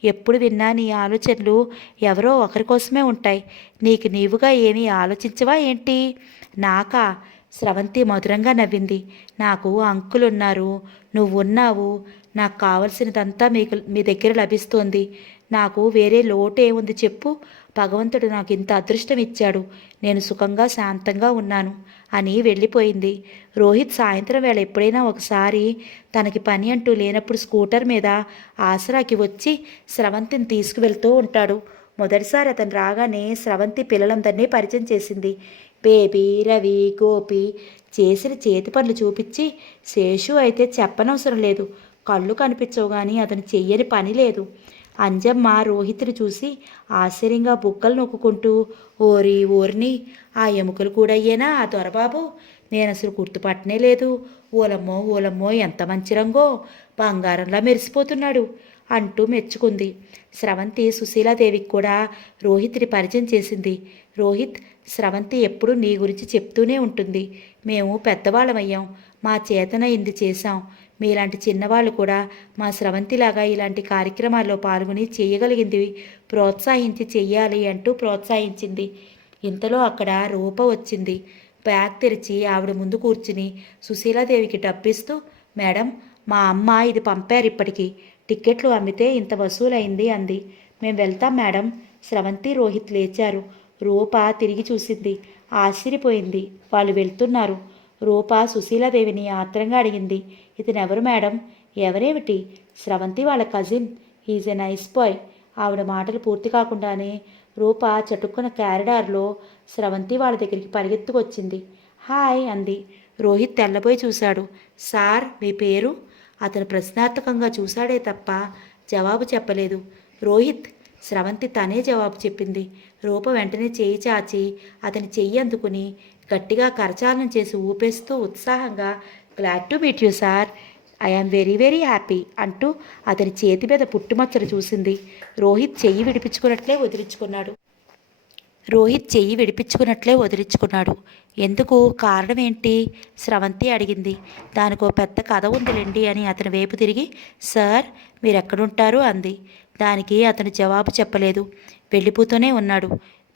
ఎప్పుడు విన్నా నీ ఆలోచనలు ఎవరో ఒకరి కోసమే ఉంటాయి. నీకు నీవుగా ఏమీ ఆలోచించవా ఏంటి? నాకా? స్రవంతి మధురంగా నవ్వింది. నాకు అంకుల్ ఉన్నారు, నువ్వున్నావు, నాకు కావలసినదంతా మీ దగ్గర లభిస్తోంది. నాకు వేరే లోటు ఏముంది చెప్పు? భగవంతుడు నాకు ఇంత అదృష్టం ఇచ్చాడు. నేను సుఖంగా శాంతంగా ఉన్నాను అని వెళ్ళిపోయింది. రోహిత్ సాయంత్రం వేళ ఎప్పుడైనా ఒకసారి తనకి పని అంటూ లేనప్పుడు స్కూటర్ మీద ఆసరాకి వచ్చి స్రవంతిని తీసుకువెళ్తూ ఉంటాడు. మొదటిసారి అతను రాగానే స్రవంతి పిల్లలందరినీ పరిచయం చేసింది. బేబీ, రవి, గోపి చేసిన చేతి పనులు చూపించి, శేషు అయితే చెప్పనవసరం లేదు, కళ్ళు కనిపించవు కానీ అతను చెయ్యని పని లేదు. అంజమ్మ రోహిత్ని చూసి ఆశ్చర్యంగా బుగ్గలు నొక్కుంటూ, ఓరి ఓర్ని, ఆ ఎముకలు కూడా అయ్యేనా ఆ దొరబాబు? నేను అసలు గుర్తుపట్టనే లేదు. ఓలమ్మో ఓలమ్మో, ఎంత మంచి రంగో, బంగారంలా మెరిసిపోతున్నాడు అంటూ మెచ్చుకుంది. స్రవంతి సుశీలాదేవికి కూడా రోహిత్ని పరిచయం చేసింది. రోహిత్, స్రవంతి ఎప్పుడూ నీ గురించి చెప్తూనే ఉంటుంది. మేము పెద్దవాళ్ళమయ్యాం, మా చేతనైంది చేశాం. మీలాంటి చిన్నవాళ్ళు కూడా మా స్రవంతిలాగా ఇలాంటి కార్యక్రమాల్లో పాల్గొని చేయగలిగింది ప్రోత్సహించి చెయ్యాలి అంటూ ప్రోత్సహించింది. ఇంతలో అక్కడ రూప వచ్చింది. బ్యాగ్ తెరిచి ఆవిడ ముందు కూర్చుని సుశీలాదేవికి డబ్బిస్తూ, మేడం, మా అమ్మ ఇది పంపారు, ఇప్పటికీ టిక్కెట్లు అమ్మితే ఇంత వసూలైంది అంది. మేం వెళ్తాం మేడం. స్రవంతి, రోహిత్ లేచారు. రూప తిరిగి చూసింది, ఆశ్చర్యపోయింది. వాళ్ళు వెళ్తున్నారు. రూప సుశీలాదేవిని ఆత్రంగా అడిగింది, ఇతనెవరు మేడం? ఎవరేమిటి? స్రవంతి వాళ్ళ cousin. He's a nice boy. ఆవిడ మాటలు పూర్తి కాకుండానే రూప చటుక్కున క్యారిడార్లో స్రవంతి వాళ్ళ దగ్గరికి పరిగెత్తుకొచ్చింది. హాయ్ అంది. రోహిత్ తెల్లబోయి చూశాడు. సార్, మీ పేరు? అతను ప్రశ్నార్థకంగా చూశాడే తప్ప జవాబు చెప్పలేదు. రోహిత్. స్రవంతి తనే జవాబు చెప్పింది. రూప వెంటనే చేయి చాచి అతని చెయ్యి అందుకుని గట్టిగా కరచాలనం చేసి ఊపేస్తూ ఉత్సాహంగా, glad to meet you sir, I am very very happy అంటూ అతని చేతి మీద పుట్టుమచ్చలు చూసింది. రోహిత్ చెయ్యి విడిపించుకున్నట్లే వదిలించుకున్నాడు. ఎందుకు? కారణం ఏంటి? స్రవంతి అడిగింది. దానికో పెద్ద కథ ఉందిలేండి అని అతని వైపు తిరిగి, సార్, మీరెక్కడుంటారు అంది. దానికి అతను జవాబు చెప్పలేదు. వెళ్ళిపోతూనే ఉన్నాడు.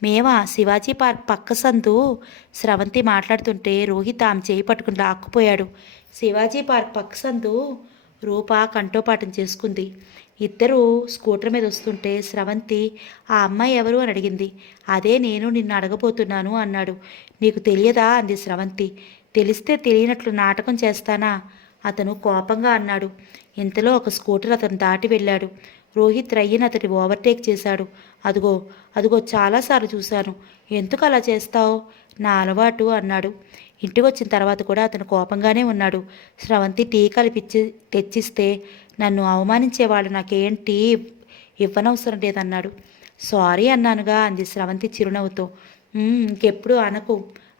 మేమా? శివాజీ పార్క్ పక్క సందు. స్రవంతి మాట్లాడుతుంటే రోహిత్ ఆమె చేయి పట్టుకుని లాక్కుపోయాడు. శివాజీ పార్క్ పక్క సందు. రూప కంఠోపాఠం చేసుకుంది. ఇద్దరూ స్కూటర్ మీద వస్తుంటే స్రవంతి, ఆ అమ్మాయి ఎవరు అని అడిగింది. అదే నేను నిన్ను అడగబోతున్నాను అన్నాడు. నీకు తెలియదా అంది స్రవంతి. తెలిస్తే తెలియనట్లు నాటకం చేస్తానా? అతను కోపంగా అన్నాడు. ఇంతలో ఒక స్కూటర్ అతను దాటి వెళ్ళాడు. రోహిత్ రయ్యని అతని ఓవర్టేక్ చేశాడు. అదుగో అదుగో, చాలాసార్లు చూశాను. ఎందుకు అలా చేస్తావు? నా అలవాటు అన్నాడు. ఇంటికి వచ్చిన తర్వాత కూడా అతను కోపంగానే ఉన్నాడు. స్రవంతి టీ కలిపిచ్చి తెచ్చిస్తే, నన్ను అవమానించేవాళ్ళు నాకేం టీ ఇవ్వనవసరం లేదన్నాడు. సారీ అన్నానుగా అంది స్రవంతి చిరునవ్వుతో. ఇంకెప్పుడు అనకు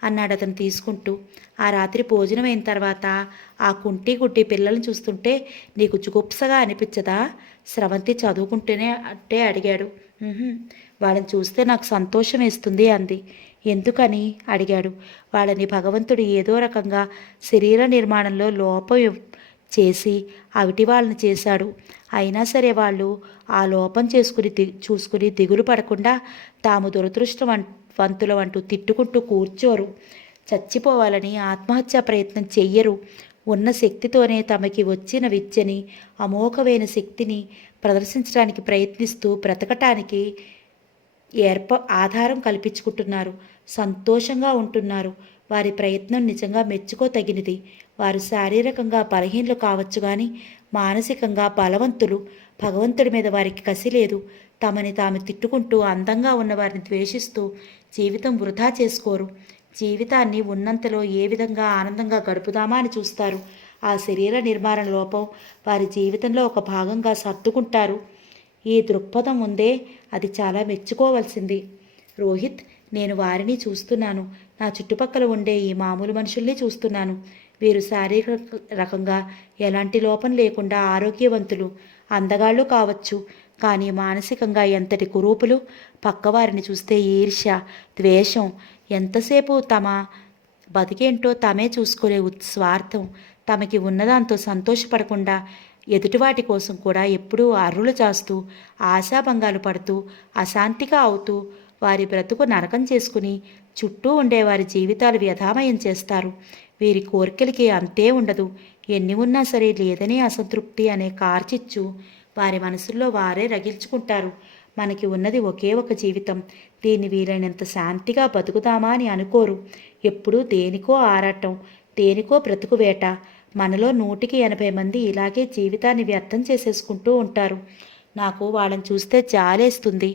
అన్నాడు అతను తీసుకుంటూ. ఆ రాత్రి భోజనం అయిన తర్వాత ఆ కుంటి గుడ్డి పిల్లల్ని చూస్తుంటే నీకు జుగుప్సగా అనిపించదా? స్రవంతి చదువుకుంటూనే అంటే అడిగాడు. వాళ్ళని చూస్తే నాకు సంతోషం వేస్తుంది అంది. ఎందుకని అడిగాడు. వాళ్ళని భగవంతుడు ఏదో రకంగా శరీర నిర్మాణంలో లోపం చేసి అవిటి వాళ్ళని చేశాడు. అయినా సరే వాళ్ళు ఆ లోపం చూసుకుని దిగులు పడకుండా తాము దురదృష్టవంతులు అంటూ తిట్టుకుంటూ కూర్చోరు. చచ్చిపోవాలని ఆత్మహత్యా ప్రయత్నం చెయ్యరు. ఉన్న శక్తితోనే తమకి వచ్చిన విద్యని, అమోఘమైన శక్తిని ప్రదర్శించడానికి ప్రయత్నిస్తూ బ్రతకటానికి ఆధారం కల్పించుకుంటున్నారు. సంతోషంగా ఉంటున్నారు. వారి ప్రయత్నం నిజంగా మెచ్చుకోతగినది. వారు శారీరకంగా బలహీనలు కావచ్చు కానీ మానసికంగా బలవంతులు. భగవంతుడి మీద వారికి కసి లేదు. తమని తాము తిట్టుకుంటూ అందంగా ఉన్న వారిని ద్వేషిస్తూ జీవితం వృధా చేసుకోరు. జీవితాన్ని ఉన్నంతలో ఏ విధంగా ఆనందంగా గడుపుదామా అని చూస్తారు. ఆ శరీర నిర్మాణ లోపం వారి జీవితంలో ఒక భాగంగా సర్దుకుంటారు. ఈ దృక్పథం ఉందే, అది చాలా మెచ్చుకోవలసింది. రోహిత్, నేను వారిని చూస్తున్నాను. నా చుట్టుపక్కల ఉండే ఈ మామూలు మనుషుల్ని చూస్తున్నాను. వీరు శారీరక రకంగా ఎలాంటి లోపం లేకుండా ఆరోగ్యవంతులు, అందగాళ్ళు కావచ్చు. కానీ మానసికంగా ఎంతటి కురూపులు. పక్కవారిని చూస్తే ఈర్ష్య, ద్వేషం, ఎంతసేపు తమ బతికేంటో తమే చూసుకునే స్వార్థం, తమకి ఉన్నదాంతో సంతోషపడకుండా ఎదుటివాటి కోసం కూడా ఎప్పుడూ అర్రులు చాస్తూ ఆశాభంగాలు పడుతూ అశాంతిగా అవుతూ వారి బ్రతుకు నరకం చేసుకుని చుట్టూ ఉండే వారి జీవితాలు వ్యధామయం చేస్తారు. వీరి కోరికలకి అంతే ఉండదు. ఎన్ని ఉన్నా సరే లేదని అసంతృప్తి అనే కార్చిచ్చు వారి మనసుల్లో వారే రగిల్చుకుంటారు. మనకి ఉన్నది ఒకే ఒక జీవితం, దీన్ని వీలైనంత శాంతిగా బతుకుదామా అని అనుకోరు. ఎప్పుడూ దేనికో ఆరాటం, దేనికో బ్రతుకు వేట. మనలో 180 మంది ఇలాగే జీవితాన్ని వ్యర్థం చేసేసుకుంటూ ఉంటారు. నాకు వాళ్ళని చూస్తే జాలేస్తుంది.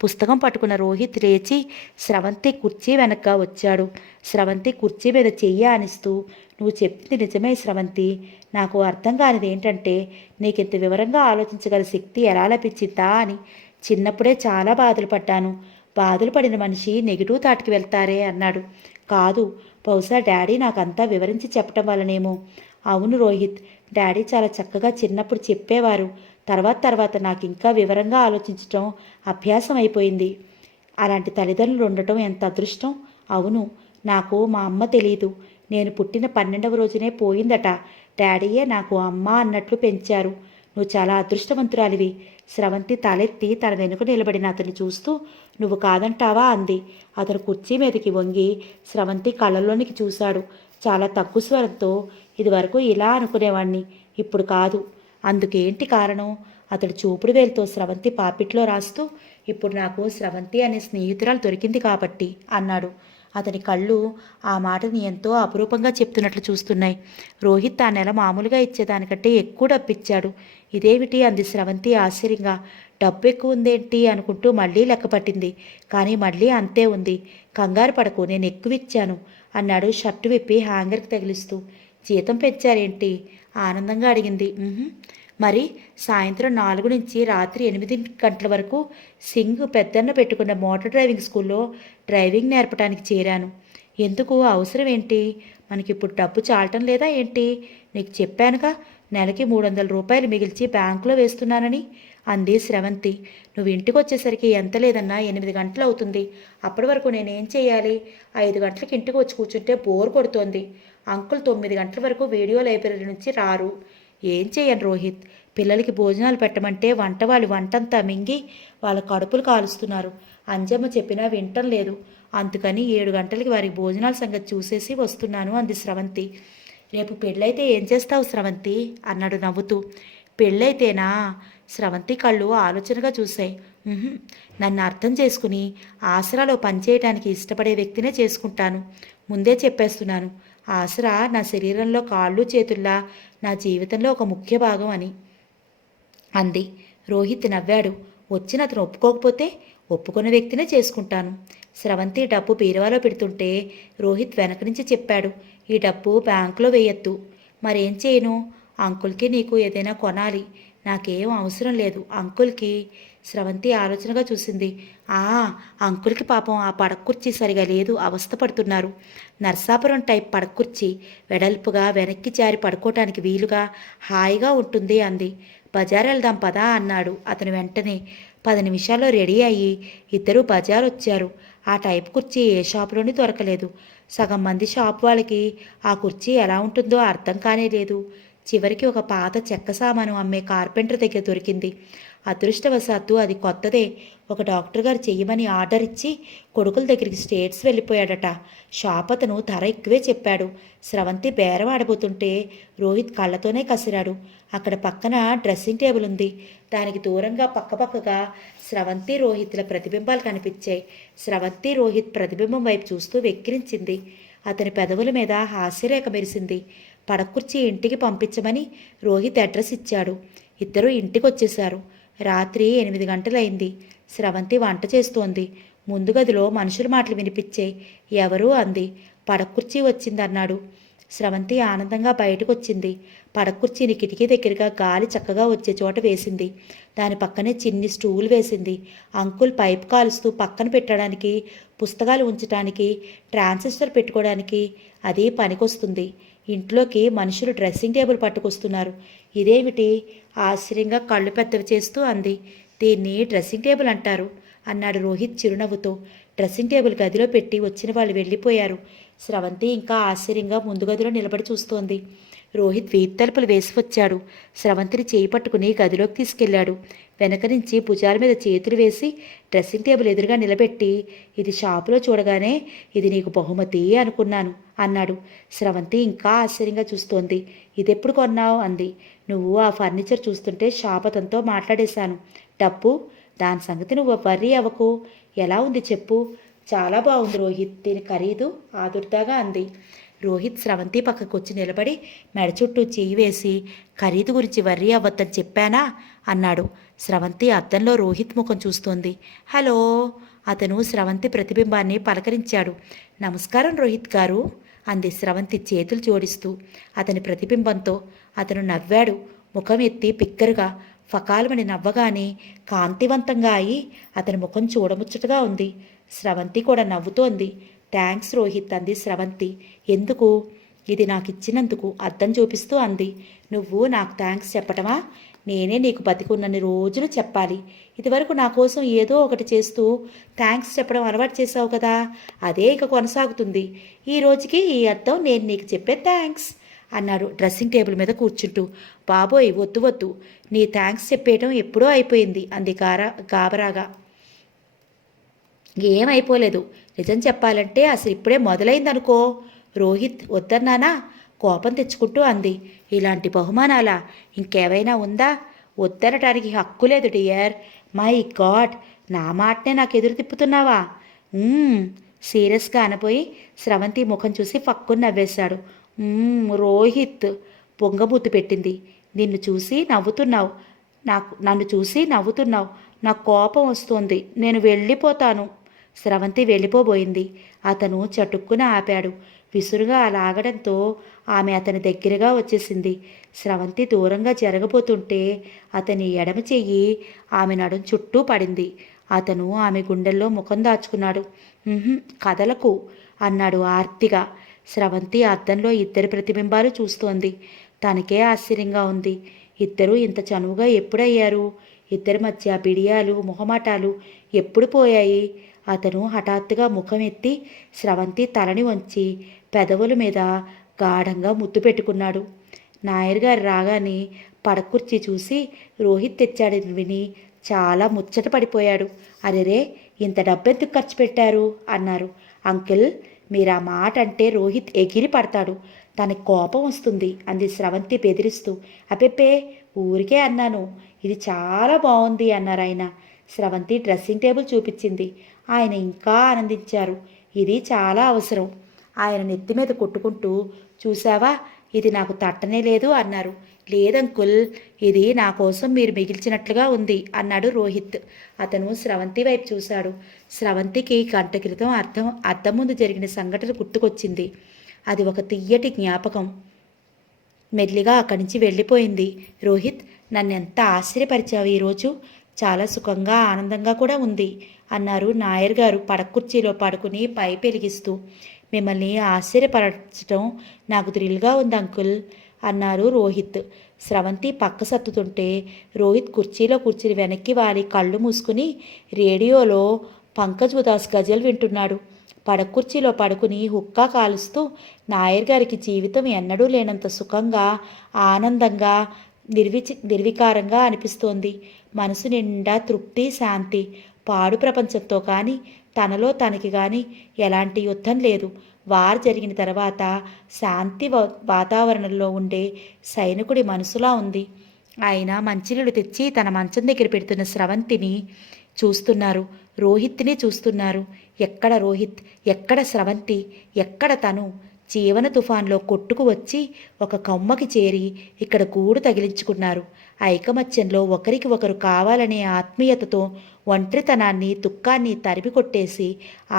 పుస్తకం పట్టుకున్న రోహిత్ లేచి స్రవంతి కుర్చీ వెనక్గా వచ్చాడు. స్రవంతి కుర్చీ మీద చెయ్యి ఆనిస్తూ, నువ్వు చెప్పింది నిజమే స్రవంతి. నాకు అర్థం కానిది ఏంటంటే నీకింత వివరంగా ఆలోచించగల శక్తి ఎలా లభించిందా అని. చిన్నప్పుడే చాలా బాధలు పడ్డాను. బాధలు పడిన మనిషి నెగిటివ్ థాట్కి వెళ్తారే అన్నాడు. కాదు, బహుశా డాడీ నాకంతా వివరించి చెప్పటం వల్లనేమో. అవును రోహిత్, డాడీ చాలా చక్కగా చిన్నప్పుడు చెప్పేవారు. తర్వాత నాకు ఇంకా వివరంగా ఆలోచించటం అభ్యాసం అయిపోయింది. అలాంటి తల్లిదండ్రులు ఉండటం ఎంత అదృష్టం. అవును, నాకు మా అమ్మ తెలీదు. నేను పుట్టిన 12వ రోజునే పోయిందట. డాడీయే నాకు అమ్మ అన్నట్లు పెంచారు. నువ్వు చాలా అదృష్టవంతురాలివి. స్రవంతి తలెత్తి తన వెనుక నిలబడిన అతన్ని చూస్తూ, నువ్వు కాదంటావా అంది. అతను కుర్చీ మీదకి వంగి స్రవంతి కళ్ళల్లోనికి చూశాడు. చాలా తగ్గు స్వరంతో, ఇదివరకు ఇలా అనుకునేవాణ్ణి, ఇప్పుడు కాదు. అందుకేంటి కారణం? అతడు చూపుడు వేలుతో స్రవంతి పాపిట్లో రాస్తూ, ఇప్పుడు నాకు స్రవంతి అనే స్నేహితురాలు దొరికింది కాబట్టి అన్నాడు. అతని కళ్ళు ఆ మాటని ఎంతో అపురూపంగా చెప్తున్నట్లు చూస్తున్నాయి. రోహిత్ ఆ నెల మామూలుగా ఇచ్చేదానికంటే ఎక్కువ డబ్బిచ్చాడు. ఇదేమిటి అంది స్రవంతి ఆశ్చర్యంగా. డబ్బు ఎక్కువ ఉందేంటి అనుకుంటూ మళ్ళీ లెక్క పట్టింది. కానీ మళ్ళీ అంతే ఉంది. కంగారు పడకు, నేను ఎక్కువ ఇచ్చాను అన్నాడు షర్టు విప్పి హ్యాంగర్కి తగిలిస్తూ. జీతం పెంచారేంటి? ఆనందంగా అడిగింది. మరి సాయంత్రం 4 నుంచి రాత్రి 8 గంటల వరకు సింగ్ పెద్దన్న పెట్టుకున్న మోటార్ డ్రైవింగ్ స్కూల్లో డ్రైవింగ్ నేర్పడానికి చేరాను. ఎందుకు? అవసరం ఏంటి? మనకిప్పుడు డబ్బు చాలటం లేదా ఏంటి? నీకు చెప్పానుగా, నెలకి 300 రూపాయలు మిగిల్చి బ్యాంకులో వేస్తున్నానని అంది స్రవంతి. నువ్వు ఇంటికి వచ్చేసరికి ఎంత లేదన్నా 8 గంటలు అవుతుంది. అప్పటి వరకు నేనేం చేయాలి? 5 గంటలకు ఇంటికి వచ్చి కూర్చుంటే బోర్ కొడుతోంది. అంకుల్ 9 గంటల వరకు వీడియో లైబ్రరీ నుంచి రారు. ఏం చేయను రోహిత్, పిల్లలకి భోజనాలు పెట్టమంటే వాళ్ళు వంటంతా మింగి వాళ్ళ కడుపులు కాలుస్తున్నారు. అంజమ్మ చెప్పినా వింటం లేదు. అందుకని 7 గంటలకి వారికి భోజనాల సంగతి చూసేసి వస్తున్నాను అంది స్రవంతి. రేపు పెళ్ళైతే ఏం చేస్తావు స్రవంతి అన్నాడు నవ్వుతూ. పెళ్ళైతేనా? స్రవంతి కళ్ళు ఆలోచనగా చూశాయి. నన్ను అర్థం చేసుకుని ఆసరాలో పనిచేయటానికి ఇష్టపడే వ్యక్తినే చేసుకుంటాను. ముందే చెప్పేస్తున్నాను. ఆసరా నా శరీరంలో కాళ్ళు చేతుల్లా నా జీవితంలో ఒక ముఖ్య భాగం అని అంది. రోహిత్ నవ్వాడు. వచ్చిన అతను ఒప్పుకోకపోతే ఒప్పుకున్న వ్యక్తినే చేసుకుంటాను. స్రవంతి డబ్బు బీరువాలో పెడుతుంటే రోహిత్ వెనక నుంచి చెప్పాడు, ఈ డబ్బు బ్యాంకులో వేయొద్దు. మరేం చేయను? అంకుల్కి నీకు ఏదైనా కొనాలి. నాకేం అవసరం లేదు. అంకుల్కి. స్రవంతి ఆలోచనగా చూసింది. అంకుల్కి పాపం ఆ పడక్కుర్చీ సరిగా లేదు, అవస్థ పడుతున్నారు. నర్సాపురం టైప్ పడక్కుర్చీ, వెడల్పుగా వెనక్కి జారి పడుకోవటానికి వీలుగా హాయిగా ఉంటుంది అంది. బజార్ వెళ్దాం పదా అన్నాడు అతను వెంటనే. 10 నిమిషాల్లో రెడీ అయ్యి ఇద్దరూ బజార్ వచ్చారు. ఆ టైప్ కుర్చీ ఏ షాపులోని దొరకలేదు. సగం మంది షాప్ వాళ్ళకి ఆ కుర్చీ ఎలా ఉంటుందో అర్థం కానే లేదు. చివరికి ఒక పాత చెక్క సామాను అమ్మే కార్పెంటర్ దగ్గర దొరికింది. అదృష్టవశాత్తు అది కొత్తదే. ఒక డాక్టర్ గారు చెయ్యమని ఆర్డర్ ఇచ్చి కొడుకుల దగ్గరికి స్టేట్స్ వెళ్ళిపోయాడట. షాప్ అతను ధర ఎక్కువే చెప్పాడు. స్రవంతి బేరం ఆడబోతుంటే రోహిత్ కళ్ళతోనే కసిరాడు. అక్కడ పక్కన డ్రెస్సింగ్ టేబుల్ ఉంది. దానికి దూరంగా పక్కపక్కగా స్రవంతి రోహిత్ల ప్రతిబింబాలు కనిపించాయి. స్రవంతి రోహిత్ ప్రతిబింబం వైపు చూస్తూ వెక్కిరించింది. అతని పెదవుల మీద హాస్యరేఖ మెరిసింది. పడకుర్చీ ఇంటికి పంపించమని రోహిత్ అడ్రస్ ఇచ్చాడు. ఇద్దరూ ఇంటికి వచ్చేశారు. రాత్రి 8 గంటలైంది. స్రవంతి వంట చేస్తోంది. ముందు గదిలో మనుషుల మాటలు వినిపించాయి. ఎవరు అంది. పడకుర్చీ వచ్చిందన్నాడు. స్రవంతి ఆనందంగా బయటకు వచ్చింది. పడకుర్చీని కిటికీ దగ్గరగా గాలి చక్కగా వచ్చే చోట వేసింది. దాని పక్కనే చిన్ని స్టూల్ వేసింది. అంకుల్ పైప్ కాలుస్తూ పక్కన పెట్టడానికి, పుస్తకాలు ఉంచడానికి, ట్రాన్సిస్టర్ పెట్టుకోవడానికి అది పనికొస్తుంది. ఇంట్లోకి మనుషులు డ్రెస్సింగ్ టేబుల్ పట్టుకొస్తున్నారు. ఇదేమిటి? ఆశ్చర్యంగా కళ్ళు పెద్దవి చేస్తూ అంది. దీన్ని డ్రెస్సింగ్ టేబుల్ అంటారు అన్నాడు రోహిత్ చిరునవ్వుతో. డ్రెస్సింగ్ టేబుల్ గదిలో పెట్టి వచ్చిన వాళ్ళు వెళ్ళిపోయారు. స్రవంతి ఇంకా ఆశ్చర్యంగా ముందు గదిలో నిలబడి చూస్తోంది. రోహిత్ వీధి తలుపులు వేసి వచ్చాడు. స్రవంతిని చేయి పట్టుకుని గదిలోకి తీసుకెళ్లాడు. వెనక నుంచి భుజాల మీద చేతులు వేసి డ్రెస్సింగ్ టేబుల్ ఎదురుగా నిలబెట్టి, ఇది షాపులో చూడగానే ఇది నీకు బహుమతి అనుకున్నాను అన్నాడు. స్రవంతి ఇంకా ఆశ్చర్యంగా చూస్తోంది. ఇదెప్పుడు కొన్నావు అంది. నువ్వు ఆ ఫర్నిచర్ చూస్తుంటే షాప్ అతనితో మాట్లాడేశాను. డబ్బు దాని సంగతి నువ్వు వర్రీ అవ్వకు. ఎలా ఉంది చెప్పు. చాలా బాగుంది రోహిత్, దీని ఖరీదు ఆదుర్దాగా అంది. రోహిత్ స్రవంతి పక్కకు వచ్చి నిలబడి మెడ చుట్టూ చెయ్యి వేసి, ఖరీదు గురించి వర్రీ అవ్వద్దని చెప్పానా అన్నాడు. స్రవంతి అద్దంలో రోహిత్ ముఖం చూస్తోంది. హలో. అతను స్రవంతి ప్రతిబింబాన్ని పలకరించాడు. నమస్కారం రోహిత్ గారు అంది స్రవంతి చేతులు జోడిస్తూ అతని ప్రతిబింబంతో. అతను నవ్వాడు, ముఖం ఎత్తి బిగ్గరగా. ఫకాలమని నవ్వగానే కాంతివంతంగా అయి అతని ముఖం చూడముచ్చటగా ఉంది. స్రవంతి కూడా నవ్వుతోంది. థ్యాంక్స్ రోహిత్ అంది స్రవంతి. ఎందుకు? ఇది నాకు ఇచ్చినందుకు అద్దం చూపిస్తూ అంది. నువ్వు నాకు థ్యాంక్స్ చెప్పటమా? నేనే నీకు బతికున్నన్ని రోజులు చెప్పాలి. ఇదివరకు నా కోసం ఏదో ఒకటి చేస్తూ థ్యాంక్స్ చెప్పడం అలవాటు చేసావు కదా, అదే ఇక కొనసాగుతుంది. ఈ రోజుకి ఈ అద్దం నేను నీకు చెప్పే థ్యాంక్స్ అన్నాడు డ్రెస్సింగ్ టేబుల్ మీద కూర్చుంటూ. బాబోయ్ వద్దు వద్దు, నీ థ్యాంక్స్ చెప్పేయటం ఎప్పుడో అయిపోయింది అంది గాబరాగా. ఏమైపోలేదు, నిజం చెప్పాలంటే అసలు ఇప్పుడే మొదలైందనుకో. రోహిత్ వద్దన్నానా కోపం తెచ్చుకుంటూ అంది. ఇలాంటి బహుమానాలా ఇంకేవైనా ఉందా? వద్దనటానికి హక్కు లేదు డియర్. మై గాడ్, నా మాటనే నాకు ఎదురు తిప్పుతున్నావా? సీరియస్గా అనపోయి స్రవంతి ముఖం చూసి ఫక్కుని నవ్వేశాడు. రోహిత్ పొంగబూతు పెట్టింది. నన్ను చూసి నవ్వుతున్నావు. నాకు కోపం వస్తోంది, నేను వెళ్ళిపోతాను. స్రవంతి వెళ్ళిపోబోయింది. అతను చటుక్కున ఆపాడు. విసురుగా లాగడంతో ఆమె అతని దగ్గరగా వచ్చేసింది. స్రవంతి దూరంగా జరగబోతుంటే అతని ఎడమ చెయ్యి ఆమె నడుం చుట్టూ పడింది. అతను ఆమె గుండెల్లో ముఖం దాచుకున్నాడు. కదలకు అన్నాడు ఆర్తిగా. స్రవంతి అద్దంలో ఇద్దరి ప్రతిబింబాలు చూస్తోంది. తనకే ఆశ్చర్యంగా ఉంది. ఇద్దరూ ఇంత చనువుగా ఎప్పుడయ్యారు? ఇద్దరి మధ్య బిడియాలు మొహమాటాలు ఎప్పుడు పోయాయి? అతను హఠాత్తుగా ముఖం ఎత్తి స్రవంతి తలని వంచి పెదవుల మీద గాఢంగా ముద్దు పెట్టుకున్నాడు. నాయర్ గారు రాగానే పడకుర్చీ చూసి రోహిత్ తెచ్చాడని విని చాలా ముచ్చట పడిపోయాడు. అరెరే, ఇంత డబ్బెందుకు ఖర్చు పెట్టారు అన్నారు. అంకిల్, మీరు ఆ మాట అంటే రోహిత్ ఎగిరి పడతాడు, తనకి కోపం వస్తుంది అంది స్రవంతి బెదిరిస్తూ. అపెప్పే, ఊరికే అన్నాను, ఇది చాలా బాగుంది అన్నారు ఆయన. స్రవంతి డ్రెస్సింగ్ టేబుల్ చూపించింది. ఆయన ఇంకా ఆనందించారు. ఇది చాలా అవసరం. ఆయన నెత్తి మీద కొట్టుకుంటూ, చూసావా, ఇది నాకు తట్టనే లేదు అన్నారు. లేదంకుల్, ఇది నా కోసం మీరు మిగిల్చినట్లుగా ఉంది అన్నాడు రోహిత్. అతను స్రవంతి వైపు చూశాడు. స్రవంతికి గంట క్రితం అద్దం ముందు జరిగిన సంఘటన గుర్తుకొచ్చింది. అది ఒక తియ్యటి జ్ఞాపకం. మెల్లిగా అక్కడి నుంచి వెళ్ళిపోయింది. రోహిత్, నన్నెంత ఆశ్చర్యపరిచావు ఈరోజు. చాలా సుఖంగా ఆనందంగా కూడా ఉంది అన్నారు నాయర్ గారు పడకుర్చీలో పడుకుని పై పెలిగిస్తూ. మిమ్మల్ని ఆశ్చర్యపరచడం నాకు థ్రిల్గా ఉంది అంకుల్ అన్నారు రోహిత్. స్రవంతి పక్క సత్తుతుంటే రోహిత్ కుర్చీలో కూర్చుని వెనక్కి వాలి కళ్ళు మూసుకుని రేడియోలో పంకజ్ ఉదాస్ గజల్ వింటున్నాడు. పడకుర్చీలో పడుకుని హుక్కా కాలుస్తూ నాయర్ గారికి జీవితం ఎన్నడూ లేనంత సుఖంగా ఆనందంగా నిర్వికారంగా అనిపిస్తోంది. మనసు నిండా తృప్తి శాంతి. పాడు ప్రపంచంతో కానీ తనలో తనకి కానీ ఎలాంటి యుద్ధం లేదు. వార్ జరిగిన తర్వాత శాంతి వాతావరణంలో ఉండే సైనికుడి మనసులా ఉంది. ఆయన మంచినీళ్ళు తెచ్చి తన మంచం దగ్గర పెడుతున్న స్రవంతిని చూస్తున్నారు. రోహిత్ని చూస్తున్నారు. ఎక్కడ రోహిత్, ఎక్కడ స్రవంతి, ఎక్కడ తను? జీవన తుఫాన్లో కొట్టుకు వచ్చి ఒక కొమ్మకి చేరి ఇక్కడ గూడు తగిలించుకున్నారు. ఐకమత్యంలో ఒకరికి ఒకరు కావాలనే ఆత్మీయతతో ఒంటరితనాన్ని దుఃఖాన్ని తరిమి కొట్టేసి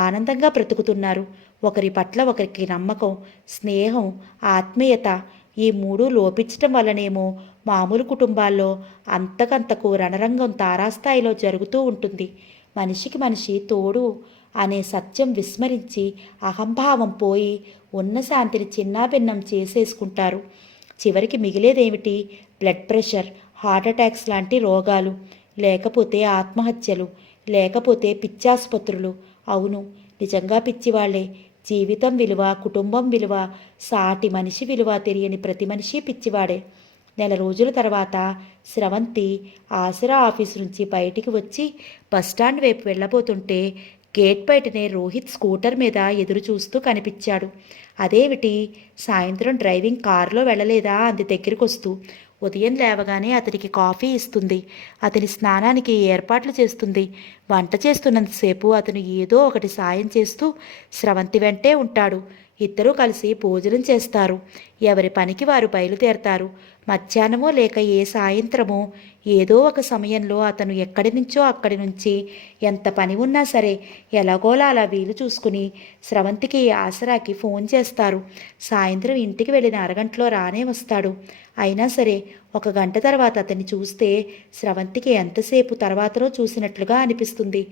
ఆనందంగా బ్రతుకుతున్నారు. ఒకరి పట్ల ఒకరికి నమ్మకం, స్నేహం, ఆత్మీయత ఈ మూడు లోపించటం వల్లనేమో మామూలు కుటుంబాల్లో అంతకంతకు రణరంగం తారాస్థాయిలో జరుగుతూ ఉంటుంది. మనిషికి మనిషి తోడు అనే సత్యం విస్మరించి అహంభావం పోయి ఉన్న శాంతిని చిన్నాభిన్నం చేసేసుకుంటారు. చివరికి మిగిలేదేమిటి? బ్లడ్ ప్రెషర్, హార్ట్ అటాక్స్ లాంటి రోగాలు, లేకపోతే ఆత్మహత్యలు, లేకపోతే పిచ్చాసుపత్రులు. అవును, నిజంగా పిచ్చివాళ్లే. జీవితం విలువ, కుటుంబం విలువ, సాటి మనిషి విలువ తెలియని ప్రతి మనిషి పిచ్చివాడే. నెల రోజుల తర్వాత స్రవంతి ఆసరా ఆఫీసు నుంచి బయటికి వచ్చి బస్టాండ్ వైపు వెళ్ళబోతుంటే గేట్ బయటనే రోహిత్ స్కూటర్ మీద ఎదురు చూస్తూ కనిపించాడు. అదేమిటి, సాయంత్రం డ్రైవింగ్ కారులో వెళ్ళలేదా అంది దగ్గరికొస్తూ. ఉదయం లేవగానే అతనికి కాఫీ ఇస్తుంది, అతని స్నానానికి ఏర్పాట్లు చేస్తుంది. వంట చేస్తున్నంతసేపు అతను ఏదో ఒకటి సాయం చేస్తూ స్రవంతి వెంటే ఉంటాడు. ఇద్దరూ కలిసి భోజనం చేస్తారు. ఎవరి పనికి వారు బయలుదేరతారు. మధ్యాహ్నమో లేక ఏ సాయంత్రమో ఏదో ఒక సమయంలో అతను ఎక్కడి నుంచో అక్కడి నుంచి ఎంత పని ఉన్నా సరే ఎలాగోలా అలా వీలు చూసుకుని స్రవంతికి ఆసరాకి ఫోన్ చేస్తారు. సాయంత్రం ఇంటికి వెళ్ళిన అరగంటలో రానే వస్తాడు. అయినా సరే ఒక గంట తర్వాత అతన్ని చూస్తే స్రవంతికి ఎంతసేపు తర్వాతనో చూసినట్లుగా అనిపిస్తుంది.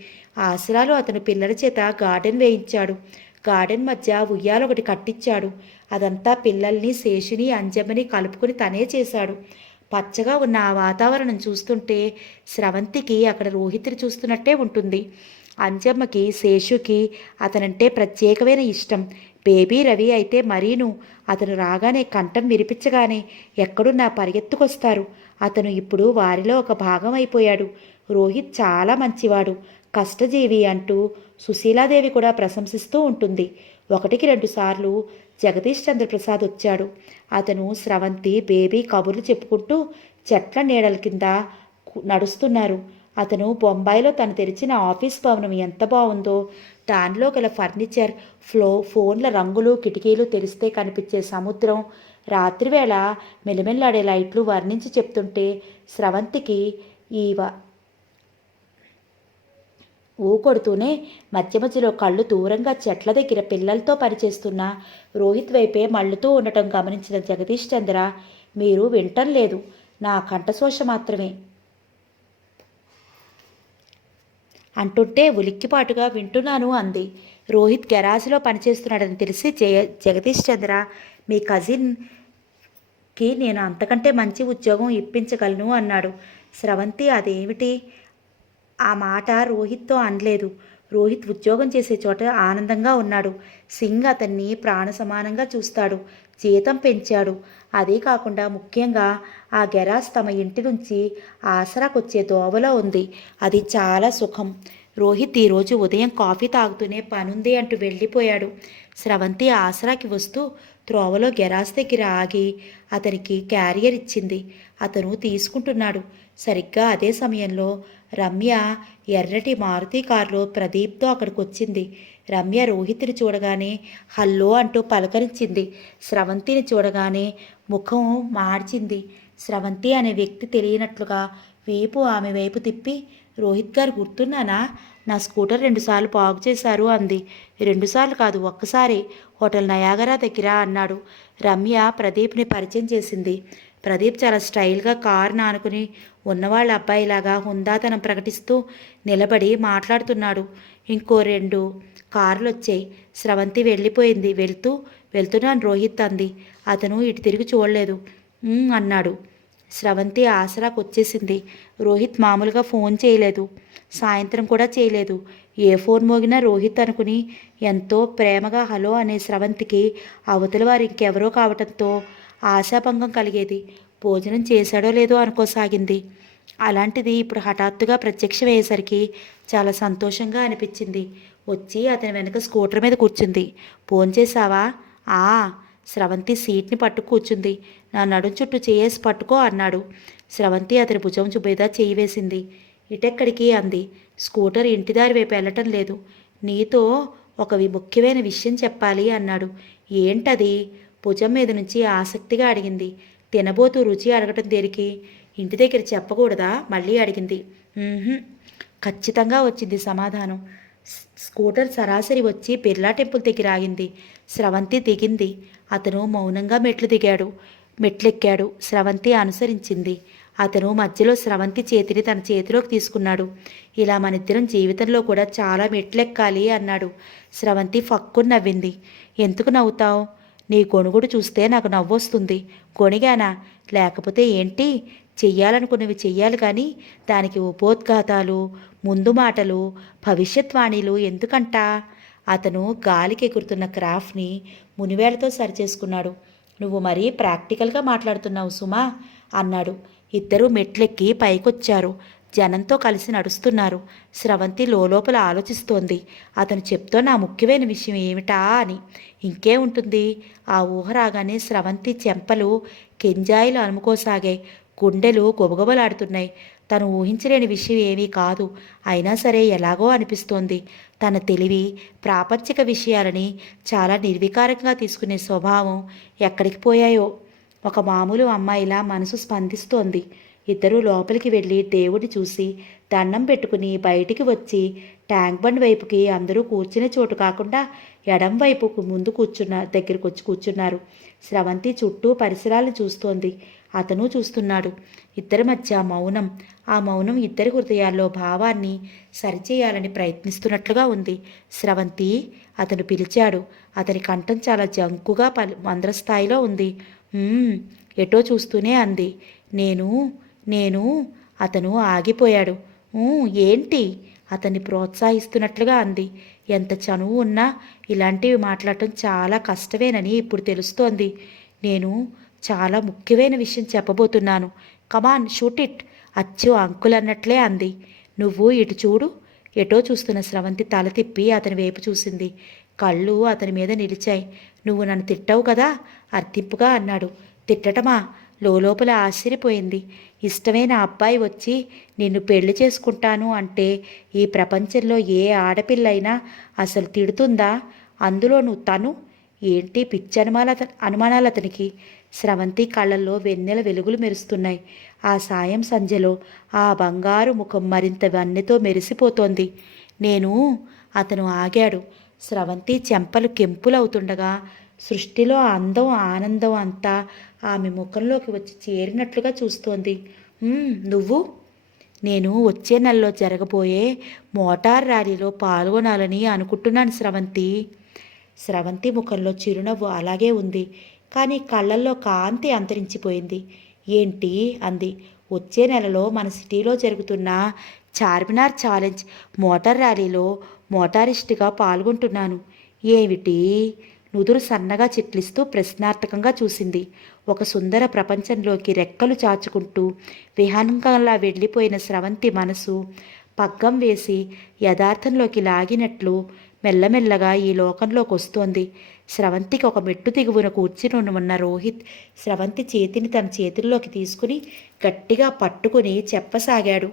ఆసరాలో అతను పిల్లల చేత గార్డెన్ వేయించాడు. గార్డెన్ మధ్య ఉయ్యాలొకటి కట్టించాడు. అదంతా పిల్లల్ని, శేషుని, అంజమ్మని కలుపుకొని తనే చేశాడు. పచ్చగా ఉన్న ఆ వాతావరణం చూస్తుంటే స్రవంతికి అక్కడ రోహిత్ని చూస్తున్నట్టే ఉంటుంది. అంజమ్మకి, శేషుకి అతనంటే ప్రత్యేకమైన ఇష్టం. బేబీ రవి అయితే మరీను. అతను రాగానే కంఠం విరిపించగానే ఎక్కడున్నా పరిగెత్తుకొస్తారు. అతను ఇప్పుడు వారిలో ఒక భాగం అయిపోయాడు. రోహిత్ చాలా మంచివాడు, కష్టజీవి అంటూ సుశీలాదేవి కూడా ప్రశంసిస్తూ ఉంటుంది. 1-2 సార్లు జగదీష్ చంద్రప్రసాద్ వచ్చాడు. అతను, స్రవంతి, బేబీ కబుర్లు చెప్పుకుంటూ చెట్ల నీడల కింద నడుస్తున్నారు. అతను బొంబాయిలో తను తెరిచిన ఆఫీస్ భవనం ఎంత బాగుందో, దానిలో గల ఫర్నిచర్, ఫోన్ల రంగులు, కిటికీలు తెరిస్తే కనిపించే సముద్రం, రాత్రివేళ మెలిమెల్లాడే లైట్లు వర్ణించి చెప్తుంటే స్రవంతికి ఈ ఊకొడుతూనే మధ్య మధ్యలో కళ్ళు దూరంగా చెట్ల దగ్గర పిల్లలతో పనిచేస్తున్న రోహిత్ వైపే మళ్ళుతూ ఉండటం గమనించిన జగదీష్ చంద్ర, మీరు వింటం లేదు, నా కంఠశోష మాత్రమే అంటుంటే ఉలిక్కిపాటుగా వింటున్నాను అంది. రోహిత్ గెరాజ్లో పనిచేస్తున్నాడని తెలిసి జగదీష్ చంద్ర, మీ కజిన్కి నేను అంతకంటే మంచి ఉద్యోగం ఇప్పించగలను అన్నాడు. స్రవంతి అదేమిటి, ఆ మాట రోహిత్తో అనలేదు. రోహిత్ ఉద్యోగం చేసే చోట ఆనందంగా ఉన్నాడు. సింగ్ అతన్ని ప్రాణ సమానంగా చూస్తాడు. జీతం పెంచాడు. అదే కాకుండా ముఖ్యంగా ఆ గెరాజ్ తమ ఇంటి నుంచి ఆసరాకొచ్చే దోవలో ఉంది. అది చాలా సుఖం. రోహిత్ ఈరోజు ఉదయం కాఫీ తాగుతూనే పనుంది అంటూ వెళ్ళిపోయాడు. స్రవంతి ఆసరాకి వస్తూ త్రోవలో గెరాజ్ దగ్గర ఆగి అతనికి క్యారియర్ ఇచ్చింది. అతను తీసుకుంటున్నాడు. సరిగ్గా అదే సమయంలో రమ్య ఎర్రటి మారుతి కారులో ప్రదీప్తో అక్కడికి వచ్చింది. రమ్య రోహిత్ని చూడగానే హల్లో అంటూ పలకరించింది. స్రవంతిని చూడగానే ముఖం మార్చింది. స్రవంతి అనే వ్యక్తి తెలియనట్లుగా వీపు ఆమె వైపు తిప్పి, రోహిత్ గారు గుర్తున్నానా, నా స్కూటర్ 2 సార్లు బాగు చేశారు అంది. 2 సార్లు కాదు, ఒక్కసారి, హోటల్ నయాగరా దగ్గర అన్నాడు. రమ్య ప్రదీప్ని పరిచయం చేసింది. ప్రదీప్ చాలా స్టైల్గా కారు నానుకుని ఉన్నవాళ్ళ అబ్బాయిలాగా హుందాతనం ప్రకటిస్తూ నిలబడి మాట్లాడుతున్నాడు. ఇంకో 2 కార్లు వచ్చాయి. స్రవంతి వెళ్ళిపోయింది. వెళ్తున్నాను రోహిత్ అంది. అతను ఇటు తిరిగి చూడలేదు. అన్నాడు. స్రవంతి ఆసరాకు వచ్చేసింది. రోహిత్ మామూలుగా ఫోన్ చేయలేదు. సాయంత్రం కూడా చేయలేదు. ఏ ఫోన్ మోగినా రోహిత్ అనుకుని ఎంతో ప్రేమగా హలో అనే స్రవంతికి అవతల వారు ఇంకెవరో కావటంతో ఆశాభంగం కలిగేది. భోజనం చేశాడో లేదో అనుకోసాగింది. అలాంటిది ఇప్పుడు హఠాత్తుగా ప్రత్యక్షమయ్యేసరికి చాలా సంతోషంగా అనిపించింది. వచ్చి అతని వెనక స్కూటర్ మీద కూర్చుంది. ఫోన్ చేశావా? స్రవంతి సీట్ని పట్టు కూర్చుంది. నా నడుం చుట్టూ చేయేసి పట్టుకో అన్నాడు. స్రవంతి అతని భుజం మీద చేయి వేసింది. ఇటెక్కడికి అంది. స్కూటర్ ఇంటిదారి వైపు వెళ్ళటం లేదు. నీతో ఒక ముఖ్యమైన విషయం చెప్పాలి అన్నాడు. ఏంటది? భుజం మీద నుంచి ఆసక్తిగా అడిగింది. తినబోతూ రుచి అడగటం దేనికి? ఇంటి దగ్గర చెప్పకూడదా? మళ్ళీ అడిగింది. ఖచ్చితంగా వచ్చింది సమాధానం. స్కూటర్ సరాసరి వచ్చి బిర్లా టెంపుల్ దగ్గర ఆగింది. స్రవంతి దిగింది. అతను మౌనంగా మెట్లెక్కాడు. స్రవంతి అనుసరించింది. అతను మధ్యలో స్రవంతి చేతిని తన చేతిలోకి తీసుకున్నాడు. ఇలా మనిద్దరం జీవితంలో కూడా చాలా మెట్లెక్కాలి అన్నాడు. స్రవంతి ఫక్కుని నవ్వింది. ఎందుకు నవ్వుతావు? నీ గొణుగుడు చూస్తే నాకు నవ్వొస్తుంది. గొణిగానా? లేకపోతే ఏంటి? చెయ్యాలనుకున్నవి చెయ్యాలి కానీ దానికి ఉపోద్ఘాతాలు, ముందు మాటలు, భవిష్యత్వాణిలు ఎందుకంట? అతను గాలికి ఎగురుతున్న క్రాఫ్ట్ని మునివేళ్లతో సరిచేసుకున్నాడు. నువ్వు మరీ ప్రాక్టికల్గా మాట్లాడుతున్నావు సుమా అన్నాడు. ఇద్దరూ మెట్లెక్కి పైకొచ్చారు. జనంతో కలిసి నడుస్తున్నారు. స్రవంతి లోపల ఆలోచిస్తోంది. అతను చెప్తోన్న ఆ ముఖ్యమైన విషయం ఏమిటా అని. ఇంకే ఉంటుంది. ఆ ఊహ రాగానే స్రవంతి చెంపలు కెంజాయిలు అలుముకోసాగాయి. గుండెలు గొబగొబలాడుతున్నాయి. తను ఊహించలేని విషయం ఏమీ కాదు. అయినా సరే ఎలాగో అనిపిస్తోంది. తన తెలివి ప్రాపంచిక విషయాలని చాలా నిర్వికారంగా తీసుకునే స్వభావం ఎక్కడికి పోయాయో. ఒక మామూలు అమ్మాయిలా మనసు స్పందిస్తోంది. ఇద్దరూ లోపలికి వెళ్ళి దేవుడిని చూసి దండం పెట్టుకుని బయటికి వచ్చి ట్యాంక్ బండ్ వైపుకి అందరూ కూర్చునే చోటు కాకుండా ఎడం వైపుకు ముందు దగ్గరికి వచ్చి కూర్చున్నారు. స్రవంతి చుట్టూ పరిసరాలను చూస్తోంది. అతను చూస్తున్నాడు. ఇద్దరి మధ్య మౌనం. ఆ మౌనం ఇద్దరి హృదయాల్లో భావాన్ని సరిచేయాలని ప్రయత్నిస్తున్నట్లుగా ఉంది. స్రవంతి అతను పిలిచాడు. అతని కంఠం చాలా జంకుగా మంద్రస్థాయిలో ఉంది. ఎటో చూస్తూనే అంది. నేను నేను అతను ఆగిపోయాడు. ఏంటి అతన్ని ప్రోత్సహిస్తున్నట్లుగా అంది. ఎంత చనువు ఉన్నా ఇలాంటివి మాట్లాడటం చాలా కష్టమేనని ఇప్పుడు తెలుస్తోంది. నేను చాలా ముఖ్యమైన విషయం చెప్పబోతున్నాను. కమాన్ షూట్ ఇట్ అచ్చు అంకుల్ అన్నట్లే అంది. నువ్వు ఇటు చూడు. ఎటో చూస్తున్న స్రవంతి తల తిప్పి అతని వైపు చూసింది. కళ్ళు అతని మీద నిలిచాయి. నువ్వు నన్ను తిట్టావు కదా అర్థింపుగా అన్నాడు. తిట్టటమా? లోపల ఆశ్చర్యపోయింది. ఇష్టమైన అబ్బాయి వచ్చి నిన్ను పెళ్లి చేసుకుంటాను అంటే ఈ ప్రపంచంలో ఏ ఆడపిల్లైనా అసలు తిడుతుందా? అందులోనూ తను ఏంటి పిచ్చి అనుమానాలు అతనికి. స్రవంతి కళ్ళల్లో వెన్నెల వెలుగులు మెరుస్తున్నాయి. ఆ సాయం సంధ్యలో ఆ బంగారు ముఖం మరింత వన్నెతో మెరిసిపోతోంది. అతను ఆగాడు. స్రవంతి చెంపలు కెంపులవుతుండగా సృష్టిలో అందం ఆనందం అంతా ఆమె ముఖంలోకి వచ్చి చేరినట్లుగా చూస్తోంది. నువ్వు? నేను వచ్చే నెలలో జరగబోయే మోటార్ ర్యాలీలో పాల్గొనాలని అనుకుంటున్నాను స్రవంతి. స్రవంతి ముఖంలో చిరునవ్వు అలాగే ఉంది. కానీ కళ్ళల్లో కాంతి అంతరించిపోయింది. ఏంటి అంది. వచ్చే నెలలో మన సిటీలో జరుగుతున్న చార్మినార్ ఛాలెంజ్ మోటార్ ర్యాలీలో మోటారిస్టుగా పాల్గొంటున్నాను. ఏమిటి? నుదురు సన్నగా చిట్లిస్తూ ప్రశ్నార్థకంగా చూసింది. ఒక సుందర ప్రపంచంలోకి రెక్కలు చాచుకుంటూ విహంగంలా వెళ్ళిపోయిన స్రవంతి మనసు పగ్గం వేసి యథార్థంలోకి లాగినట్లు మెల్లమెల్లగా ఈ లోకంలోకి వస్తోంది. స్రవంతికి ఒక మెట్టు దిగువన కూర్చుని ఉన్న రోహిత్ స్రవంతి చేతిని తన చేతుల్లోకి తీసుకుని గట్టిగా పట్టుకుని చెప్పసాగాడు.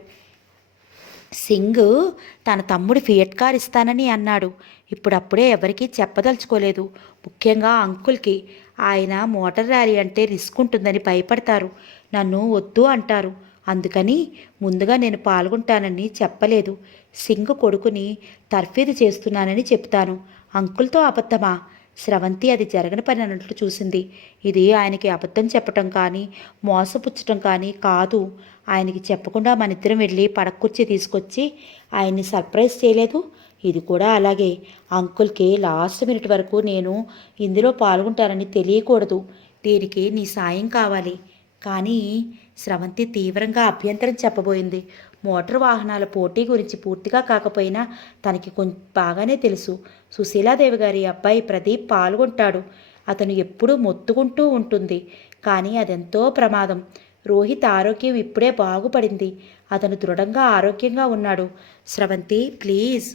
సింగ్ తన తమ్ముడు ఫియట్ కార్ ఇస్తానని అన్నాడు. ఇప్పుడప్పుడే ఎవరికీ చెప్పదలుచుకోలేదు. ముఖ్యంగా అంకుల్కి. ఆయన మోటార్ ర్యాలీ అంటే రిస్క్ ఉంటుందని భయపడతారు. నన్ను వద్దు అంటారు. అందుకని ముందుగా నేను పాల్గొంటానని చెప్పలేదు. సింగ్ కొడుకుని తర్ఫీదు చేస్తున్నానని చెప్తాను. అంకుల్తో అబద్ధమా? స్రవంతి అది జరగని పని అన్నట్లు చూసింది. ఇది ఆయనకి అబద్ధం చెప్పటం కానీ మోసపుచ్చటం కానీ కాదు. ఆయనకి చెప్పకుండా మనిద్దరం వెళ్ళి పడకుర్చీ తీసుకొచ్చి ఆయన్ని సర్ప్రైజ్ చేయలేదు. ఇది కూడా అలాగే. అంకుల్కి లాస్ట్ మినిట్ వరకు నేను ఇందులో పాల్గొంటానని తెలియకూడదు. దీనికి నీ సాయం కావాలి. కానీ స్రవంతి తీవ్రంగా అభ్యంతరం చెప్పబోయింది. మోటార్ వాహనాల పోటీ గురించి పూర్తిగా కాకపోయినా తనకి బాగానే తెలుసు. సుశీలాదేవి గారి అబ్బాయి ప్రదీప్ పాల్గొంటాడు. అతను ఎప్పుడూ మొత్తుకుంటూ ఉంటుంది. కానీ అదెంతో ప్రమాదం. రోహిత్ ఆరోగ్యం ఇప్పుడే బాగుపడింది. అతను దృఢంగా ఆరోగ్యంగా ఉన్నాడు. స్రవంతి ప్లీజ్.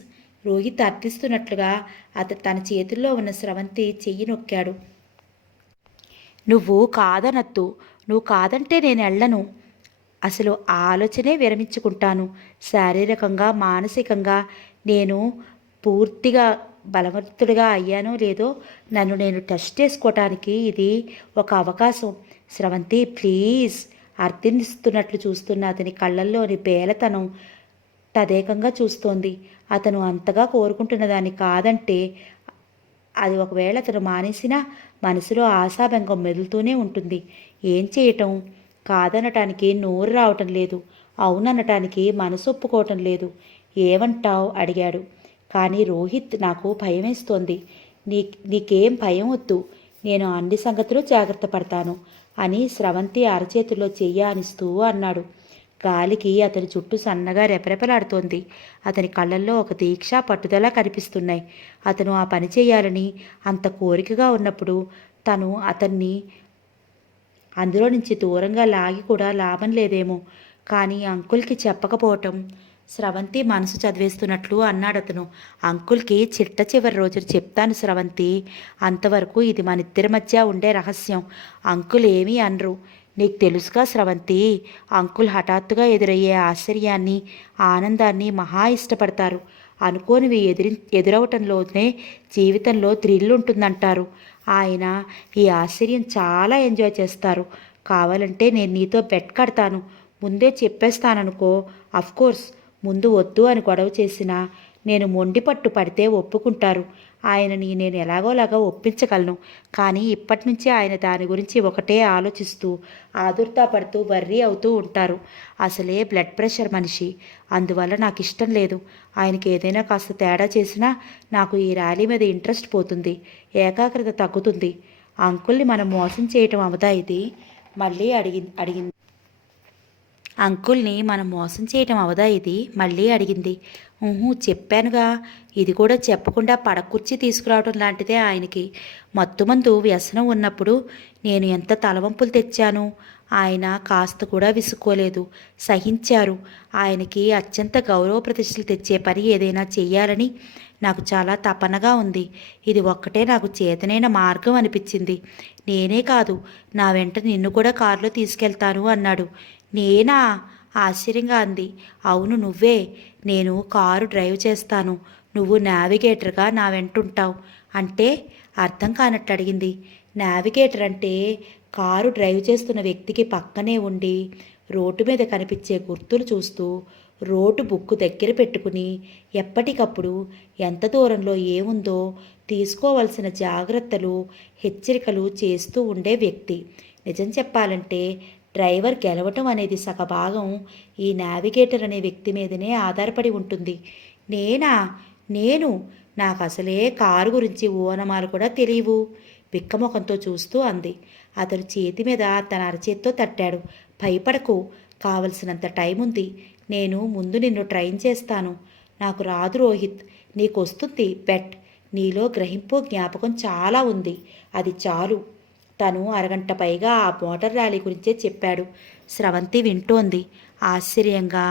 రోహిత్ అర్థిస్తున్నట్లుగా తన చేతుల్లో ఉన్న స్రవంతి చెయ్యి నొక్కాడు. నువ్వు కాదనద్దు. నువ్వు కాదంటే నేను వెళ్ళను. అసలు ఆలోచనే విరమించుకుంటాను. శారీరకంగా మానసికంగా నేను పూర్తిగా బలవంతుడిగా అయ్యానో లేదో నన్ను నేను టెస్ట్ చేసుకోవటానికి ఇది ఒక అవకాశం. స్రవంతి ప్లీజ్. అర్థిస్తున్నట్లు చూస్తున్న అతని కళ్ళల్లోని బేలతనం తదేకంగా చూస్తోంది. అతను అంతగా కోరుకుంటున్న దాన్ని కాదంటే అది ఒకవేళ అతను మానేసినా మనసులో ఆశాభంగం మెదులుతూనే ఉంటుంది. ఏం చేయటం? కాదనటానికి నోరు రావటం లేదు. అవుననటానికి మనసు ఒప్పుకోవటం లేదు. ఏమంటావు అడిగాడు. కానీ రోహిత్ నాకు భయమేస్తోంది. నీకేం భయం వద్దు. నేను అన్ని సంగతులు జాగ్రత్త పడతాను అని స్రవంతి అరచేతిలో చెయ్యానిస్తూ అన్నాడు. గాలికి అతని చుట్టూ సన్నగా రెపరెపలాడుతోంది. అతని కళ్ళల్లో ఒక దీక్ష పట్టుదల కనిపిస్తున్నాయి. అతను ఆ పని చేయాలని అంత కోరికగా ఉన్నప్పుడు తను అతన్ని అందులో నుంచి దూరంగా లాగి కూడా లాభం లేదేమో. కానీ అంకుల్కి చెప్పకపోవటం స్రవంతి మనసు చదివేస్తున్నట్లు అన్నాడతను. అంకుల్కి చిట్ట చివరి రోజులు చెప్తాను స్రవంతి. అంతవరకు ఇది మనిద్దరి మధ్య ఉండే రహస్యం. అంకుల్ ఏమీ అనరు. నీకు తెలుసుగా స్రవంతి, అంకుల్ హఠాత్తుగా ఎదురయ్యే ఆశ్చర్యాన్ని, ఆనందాన్ని మహా ఇష్టపడతారు. అనుకోనివి ఎదురవటంలోనే జీవితంలో థ్రిల్ ఉంటుందంటారు. ఆయన ఈ ఆశ్చర్యం చాలా ఎంజాయ్ చేస్తారు. కావాలంటే నేను నీతో బెట్ కడతాను. ముందే చెప్పేస్తాననుకో. అఫ్కోర్స్ ముందు వద్దు అని గొడవ చేసినా నేను మొండి పట్టు పడితే ఒప్పుకుంటారు. ఆయనని నేను ఎలాగోలాగా ఒప్పించగలను. కానీ ఇప్పటి నుంచే ఆయన దాని గురించి ఒకటే ఆలోచిస్తూ ఆదుర్దాపడుతూ వర్రీ అవుతూ ఉంటారు. అసలే బ్లడ్ ప్రెషర్ మనిషి. అందువల్ల నాకు ఇష్టం లేదు. ఆయనకి ఏదైనా కాస్త తేడా చేసినా నాకు ఈ ర్యాలీ మీద ఇంట్రెస్ట్ పోతుంది, ఏకాగ్రత తగ్గుతుంది. అంకుల్ని మనం మోసం చేయటం అవదా ఇది? మళ్ళీ అడిగింది. అంకుల్ని మనం మోసం చేయటం అవదా ఇది? మళ్ళీ అడిగింది. చెప్పానుగా. ఇది కూడా చెప్పకుండా పడకుర్చీ తీసుకురావడం లాంటిదే ఆయనకి. మత్తుమందు వ్యసనం ఉన్నప్పుడు నేను ఎంత తలవంపులు తెచ్చాను. ఆయన కాస్త కూడా విసుక్కోలేదు, సహించారు. ఆయనకి అత్యంత గౌరవ ప్రతిష్టలు తెచ్చే పని ఏదైనా చెయ్యాలని నాకు చాలా తపనగా ఉంది. ఇది ఒక్కటే నాకు చేతనైన మార్గం అనిపించింది. నేనే కాదు, నా వెంట నిన్ను కూడా కారులో తీసుకెళ్తాను అన్నాడు. నేనా? ఆశ్చర్యంగా అంది. అవును నువ్వే. నేను కారు డ్రైవ్ చేస్తాను, నువ్వు నావిగేటర్గా నా వెంటుంటావు. అంటే? అర్థం కానట్టు అడిగింది. నావిగేటర్ అంటే కారు డ్రైవ్ చేస్తున్న వ్యక్తికి పక్కనే ఉండి రోడ్డు మీద కనిపించే గుర్తులు చూస్తూ రోడ్డు బుక్కు దగ్గర పెట్టుకుని ఎప్పటికప్పుడు ఎంత దూరంలో ఏముందో తీసుకోవలసిన జాగ్రత్తలు, హెచ్చరికలు చేస్తూ ఉండే వ్యక్తి. నిజం చెప్పాలంటే డ్రైవర్ గెలవటం అనేది సగభాగం ఈ నావిగేటర్ అనే వ్యక్తి మీదనే ఆధారపడి ఉంటుంది. నేనా? నేను? నాకు అసలే కారు గురించి ఓనమాలు కూడా తెలియవు. బిక్కముఖంతో చూస్తూ అంది. అతను చేతి మీద తన అరచేత్తో తట్టాడు. భయపడకు, కావలసినంత టైం ఉంది. నేను ముందు నిన్ను ట్రైన్ చేస్తాను. నాకు రాదు రోహిత్, నీకు వస్తుంది బెట్. నీలో గ్రహింపు జ్ఞాపకం చాలా ఉంది, అది చాలు. తను అరగంట పైగా ఆ మోటార్ ర్యాలీ గురించే చెప్పాడు. స్రవంతి వింటోంది ఆశ్చర్యంగా,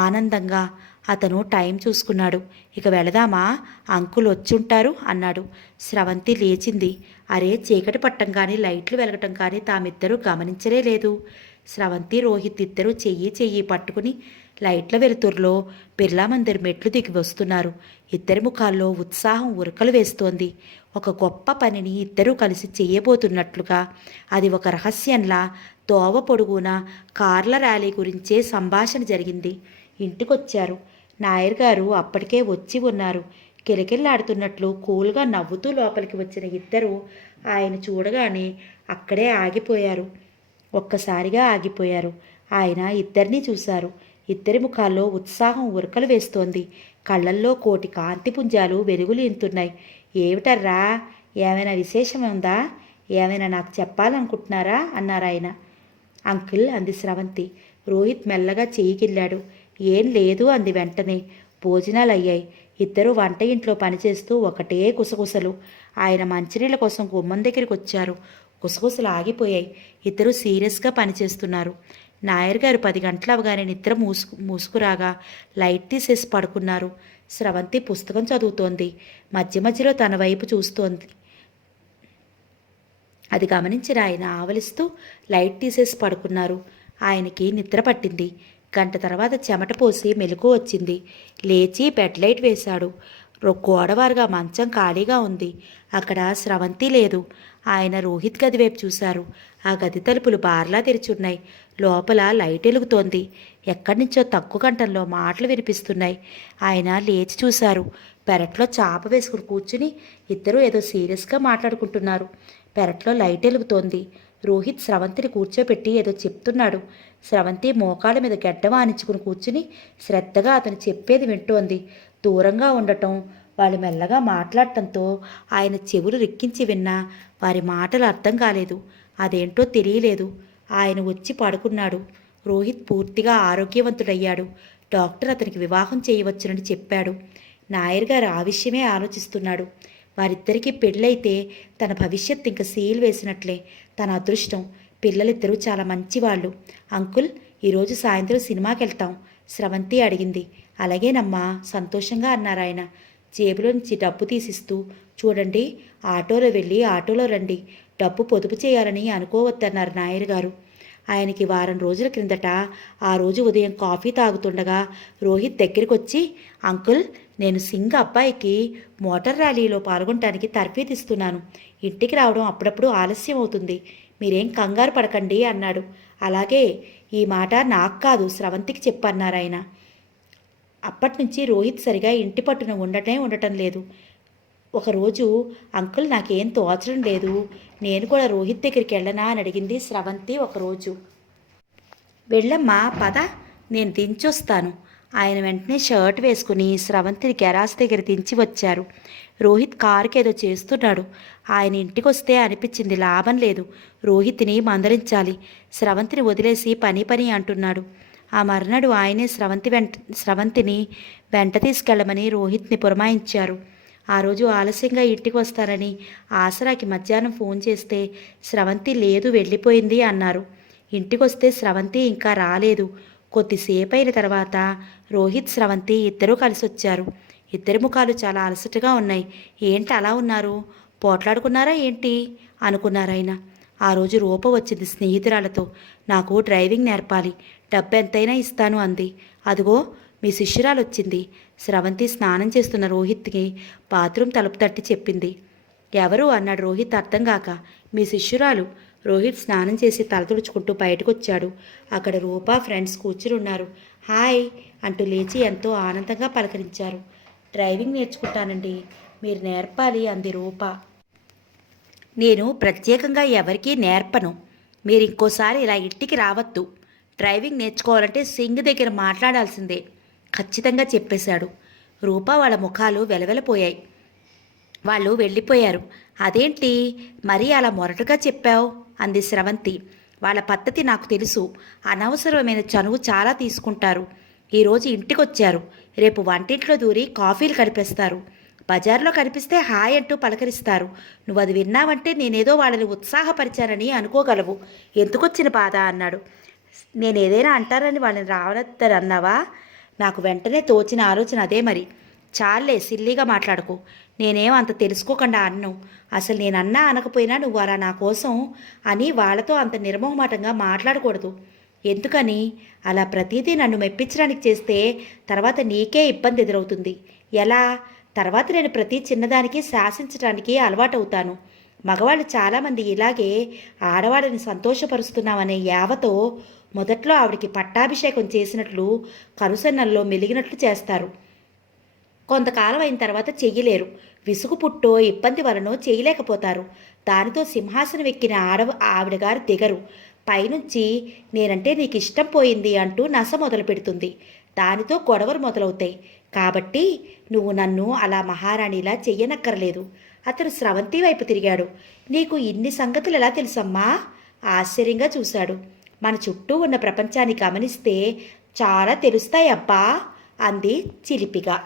ఆనందంగా. అతను టైం చూసుకున్నాడు. ఇక వెళదామా? అంకుల్ వచ్చుంటారు అన్నాడు. స్రవంతి లేచింది. అరే, చీకటి పట్టం కానీ లైట్లు వెలగటం కానీ తామిద్దరూ గమనించలే లేదు. స్రవంతి, రోహిత్ ఇద్దరూ చెయ్యి పట్టుకుని లైట్ల వెలుతురులో బిర్లా మందిర్ మెట్లు దిగి వస్తున్నారు. ఇద్దరి ముఖాల్లో ఉత్సాహం ఉరకలు వేస్తోంది. ఒక గొప్ప పనిని ఇద్దరూ కలిసి చేయబోతున్నట్లుగా. అది ఒక రహస్యంలా దోవ పొడుగున కార్ల ర్యాలీ గురించే సంభాషణ జరిగింది. ఇంటికొచ్చారు. నాయర్ గారు అప్పటికే వచ్చి ఉన్నారు. కిలకిల్లాడుతున్నట్లు కూల్గా నవ్వుతూ లోపలికి వచ్చిన ఇద్దరు ఆయన చూడగానే అక్కడే ఆగిపోయారు. ఒక్కసారిగా ఆగిపోయారు. ఆయన ఇద్దరినీ చూశారు. ఇద్దరి ముఖాల్లో ఉత్సాహం ఉరకలు వేస్తోంది. కళ్ళల్లో కోటి కాంతిపుంజాలు వెలుగులీంతున్నాయి. ఏమిటర్రా, ఏమైనా విశేషం ఉందా? ఏమైనా నాకు చెప్పాలనుకుంటున్నారా అన్నారాయన. అంకుల్ అంది స్రవంతి. రోహిత్ మెల్లగా చెయ్యి గిల్లాడు. ఏం లేదు అంది వెంటనే. భోజనాలు అయ్యాయి. ఇద్దరు వంట ఇంట్లో పనిచేస్తూ ఒకటే గుసగుసలు. ఆయన మంచినీళ్ళ కోసం గుమ్మం దగ్గరికి వచ్చారు. గుసగుసలు ఆగిపోయాయి. ఇద్దరు సీరియస్గా పనిచేస్తున్నారు. నాయర్ గారు 10 గంటలు అవగానే నిద్ర మూసుకురాగా లైట్ తీసేసి పడుకున్నారు. స్రవంతి పుస్తకం చదువుతోంది. మధ్య మధ్యలో తన వైపు చూస్తోంది. అది గమనించిన ఆయన ఆవలిస్తూ లైట్ తీసేసి పడుకున్నారు. ఆయనకి నిద్ర పట్టింది. గంట తర్వాత చెమట పోసి మెలకు వచ్చింది. లేచి బెడ్ లైట్ వేశాడు. గోడవారుగా మంచం ఖాళీగా ఉంది. అక్కడ స్రవంతి లేదు. ఆయన రోహిత్ గది వైపు చూశారు. ఆ గది తలుపులు బార్లా తెరిచున్నాయి. లోపల లైట్ వెలుగుతోంది. ఎక్కడి నుంచో తక్కువ గంటల్లో మాటలు వినిపిస్తున్నాయి. ఆయన లేచి చూశారు. పెరట్లో చాప వేసుకుని కూర్చుని ఇద్దరూ ఏదో సీరియస్గా మాట్లాడుకుంటున్నారు. పెరట్లో లైట్ వెలుగుతోంది. రోహిత్ స్రవంతిని కూర్చోపెట్టి ఏదో చెప్తున్నాడు. స్రవంతి మోకాళ్ళ మీద గెడ్డ వానించుకుని కూర్చుని శ్రద్ధగా అతను చెప్పేది వింటోంది. దూరంగా ఉండటం, వాళ్ళు మెల్లగా మాట్లాడటంతో ఆయన చెవులు రిక్కించి విన్నా వారి మాటలు అర్థం కాలేదు. అదేంటో తెలియలేదు. ఆయన వచ్చి పడుకున్నాడు. రోహిత్ పూర్తిగా ఆరోగ్యవంతుడయ్యాడు. డాక్టర్ అతనికి వివాహం చేయవచ్చునని చెప్పాడు. నాయర్ గారు ఆ విషయమే ఆలోచిస్తున్నాడు. వారిద్దరికీ పెళ్ళైతే తన భవిష్యత్ ఇంక సీల్ వేసినట్లే. తన అదృష్టం. పిల్లలిద్దరూ చాలా మంచివాళ్ళు. అంకుల్, ఈరోజు సాయంత్రం సినిమాకి వెళ్తాం, స్రవంతి అడిగింది. అలాగేనమ్మా, సంతోషంగా అన్నారాయన జేబులో నుంచి డబ్బు తీసిస్తూ. చూడండి, ఆటోలో వెళ్ళి ఆటోలో రండి, డబ్బు పొదుపు చేయాలని అనుకోవద్దన్నారు నాయర్ గారు. ఆయనకి వారం రోజుల క్రిందట ఆ రోజు ఉదయం కాఫీ తాగుతుండగా రోహిత్ దగ్గరికి వచ్చి, అంకుల్, నేను సింగ్ అబ్బాయికి మోటార్ ర్యాలీలో పాల్గొనడానికి తర్ఫీదిస్తున్నాను. ఇంటికి రావడం అప్పుడప్పుడు ఆలస్యం అవుతుంది, మీరేం కంగారు పడకండి అన్నాడు. అలాగే, ఈ మాట నాకు కాదు స్రవంతికి చెప్పన్నారాయన. అప్పటినుంచి రోహిత్ సరిగా ఇంటి పట్టున ఉండటం లేదు. ఒకరోజు, అంకుల్, నాకేం తోచడం లేదు, నేను కూడా రోహిత్ దగ్గరికి వెళ్ళనా అని అడిగింది స్రవంతి ఒకరోజు. వెళ్ళమ్మా, పద, నేను దించొస్తాను. ఆయన వెంటనే షర్ట్ వేసుకుని స్రవంతిని గెరాస్ దగ్గర దించి వచ్చారు. రోహిత్ కారుకి ఏదో చేస్తున్నాడు. ఆయన ఇంటికి వస్తే అనిపించింది లాభం లేదు, రోహిత్ని మందలించాలి. స్రవంతిని వదిలేసి పని అంటున్నాడు. ఆ మర్నాడు ఆయనే స్రవంతిని వెంట తీసుకెళ్లమని రోహిత్ని పురమాయించారు. ఆ రోజు ఆలస్యంగా ఇంటికి వస్తారని ఆసరాకి మధ్యాహ్నం ఫోన్ చేస్తే స్రవంతి లేదు, వెళ్ళిపోయింది అన్నారు. ఇంటికొస్తే స్రవంతి ఇంకా రాలేదు. కొద్దిసేపు అయిన తర్వాత రోహిత్, స్రవంతి ఇద్దరూ కలిసి వచ్చారు. ఇద్దరి ముఖాలు చాలా అలసటగా ఉన్నాయి. ఏంటి అలా ఉన్నారు, పోట్లాడుకున్నారా ఏంటి అనుకున్నారాయన. ఆ రోజు రూప వచ్చింది స్నేహితురాలతో. నాకు డ్రైవింగ్ నేర్పాలి, డబ్బెంతైనా ఇస్తాను అంది. అదిగో మీ శిష్యురాలు వచ్చింది. స్రవంతి స్నానం చేస్తున్న రోహిత్కి బాత్రూమ్ తలుపు తట్టి చెప్పింది. ఎవరు అన్నాడు రోహిత్ అర్థం కాక. మీ శిష్యురాలు. రోహిత్ స్నానం చేసి తల తుడుచుకుంటూ బయటకు వచ్చాడు. అక్కడ రూపా ఫ్రెండ్స్ కూర్చుని ఉన్నారు. హాయ్ అంటూ లేచి ఎంతో ఆనందంగా పలకరించారు. డ్రైవింగ్ నేర్చుకుంటానండి, మీరు నేర్పాలి అంది రూప. నేను ప్రత్యేకంగా ఎవరికీ నేర్పను, మీరు ఇంకోసారి ఇలా ఇంటికి రావద్దు. డ్రైవింగ్ నేర్చుకోవాలంటే సింగ్ దగ్గర మాట్లాడాల్సిందే, ఖచ్చితంగా చెప్పేశాడు. రూపా వాళ్ళ ముఖాలు వెలవెలపోయాయి. వాళ్ళు వెళ్ళిపోయారు. అదేంటి మరీ అలా మొరటుగా చెప్పావు అంది స్రవంతి. వాళ్ళ పద్ధతి నాకు తెలుసు, అనవసరమైన చనువు చాలా తీసుకుంటారు. ఈరోజు ఇంటికొచ్చారు, రేపు వంటింట్లో దూరి కాఫీలు కడిపేస్తారు. బజార్లో కనిపిస్తే హాయ్ అంటూ పలకరిస్తారు. నువ్వు అది విన్నావంటే నేనేదో వాళ్ళని ఉత్సాహపరిచానని అనుకోగలవు. ఎందుకొచ్చిన బాధ అన్నాడు. నేనేదైనా అంటారని వాళ్ళని రావద్దని అన్నావా? నాకు వెంటనే తోచిన ఆలోచన అదే. మరి చాలే, సిల్లీగా మాట్లాడుకో. నేనేం అంత తెలుసుకోకుండా అన్ను. అసలు నేనన్నా అనకపోయినా నువ్వు అలా నా కోసం అని వాళ్ళతో అంత నిర్మోహమాటంగా మాట్లాడకూడదు. ఎందుకని? అలా ప్రతిదీ నన్ను మెప్పించడానికి చేస్తే తర్వాత నీకే ఇబ్బంది ఎదురవుతుంది. ఎలా? తర్వాత నేను ప్రతి చిన్నదానికి శాసించడానికి అలవాటవుతాను. మగవాళ్ళు చాలామంది ఇలాగే ఆడవాళ్ళని సంతోషపరుస్తున్నామనే యావతో మొదట్లో ఆవిడికి పట్టాభిషేకం చేసినట్లు కనుసన్నల్లో మెలిగినట్లు చేస్తారు. కొంతకాలం అయిన తర్వాత చెయ్యలేరు. విసుగు పుట్టో ఇబ్బంది వలనో చేయలేకపోతారు. దానితో సింహాసనం ఎక్కిన ఆవిడగారు దిగరు. పైనుంచి నేనంటే నీకు ఇష్టం పోయింది అంటూ నస మొదలు పెడుతుంది. దానితో గొడవలు మొదలవుతాయి. కాబట్టి నువ్వు నన్ను అలా మహారాణిలా చెయ్యనక్కర్లేదు. అతను స్రవంతి వైపు తిరిగాడు. నీకు ఇన్ని సంగతులు ఎలా తెలుసమ్మా? ఆశ్చర్యంగా చూశాడు. మన చుట్టూ ఉన్న ప్రపంచాన్ని గమనిస్తే చాలా తెలుస్తాయి అబ్బా అంది చిలిపిగా.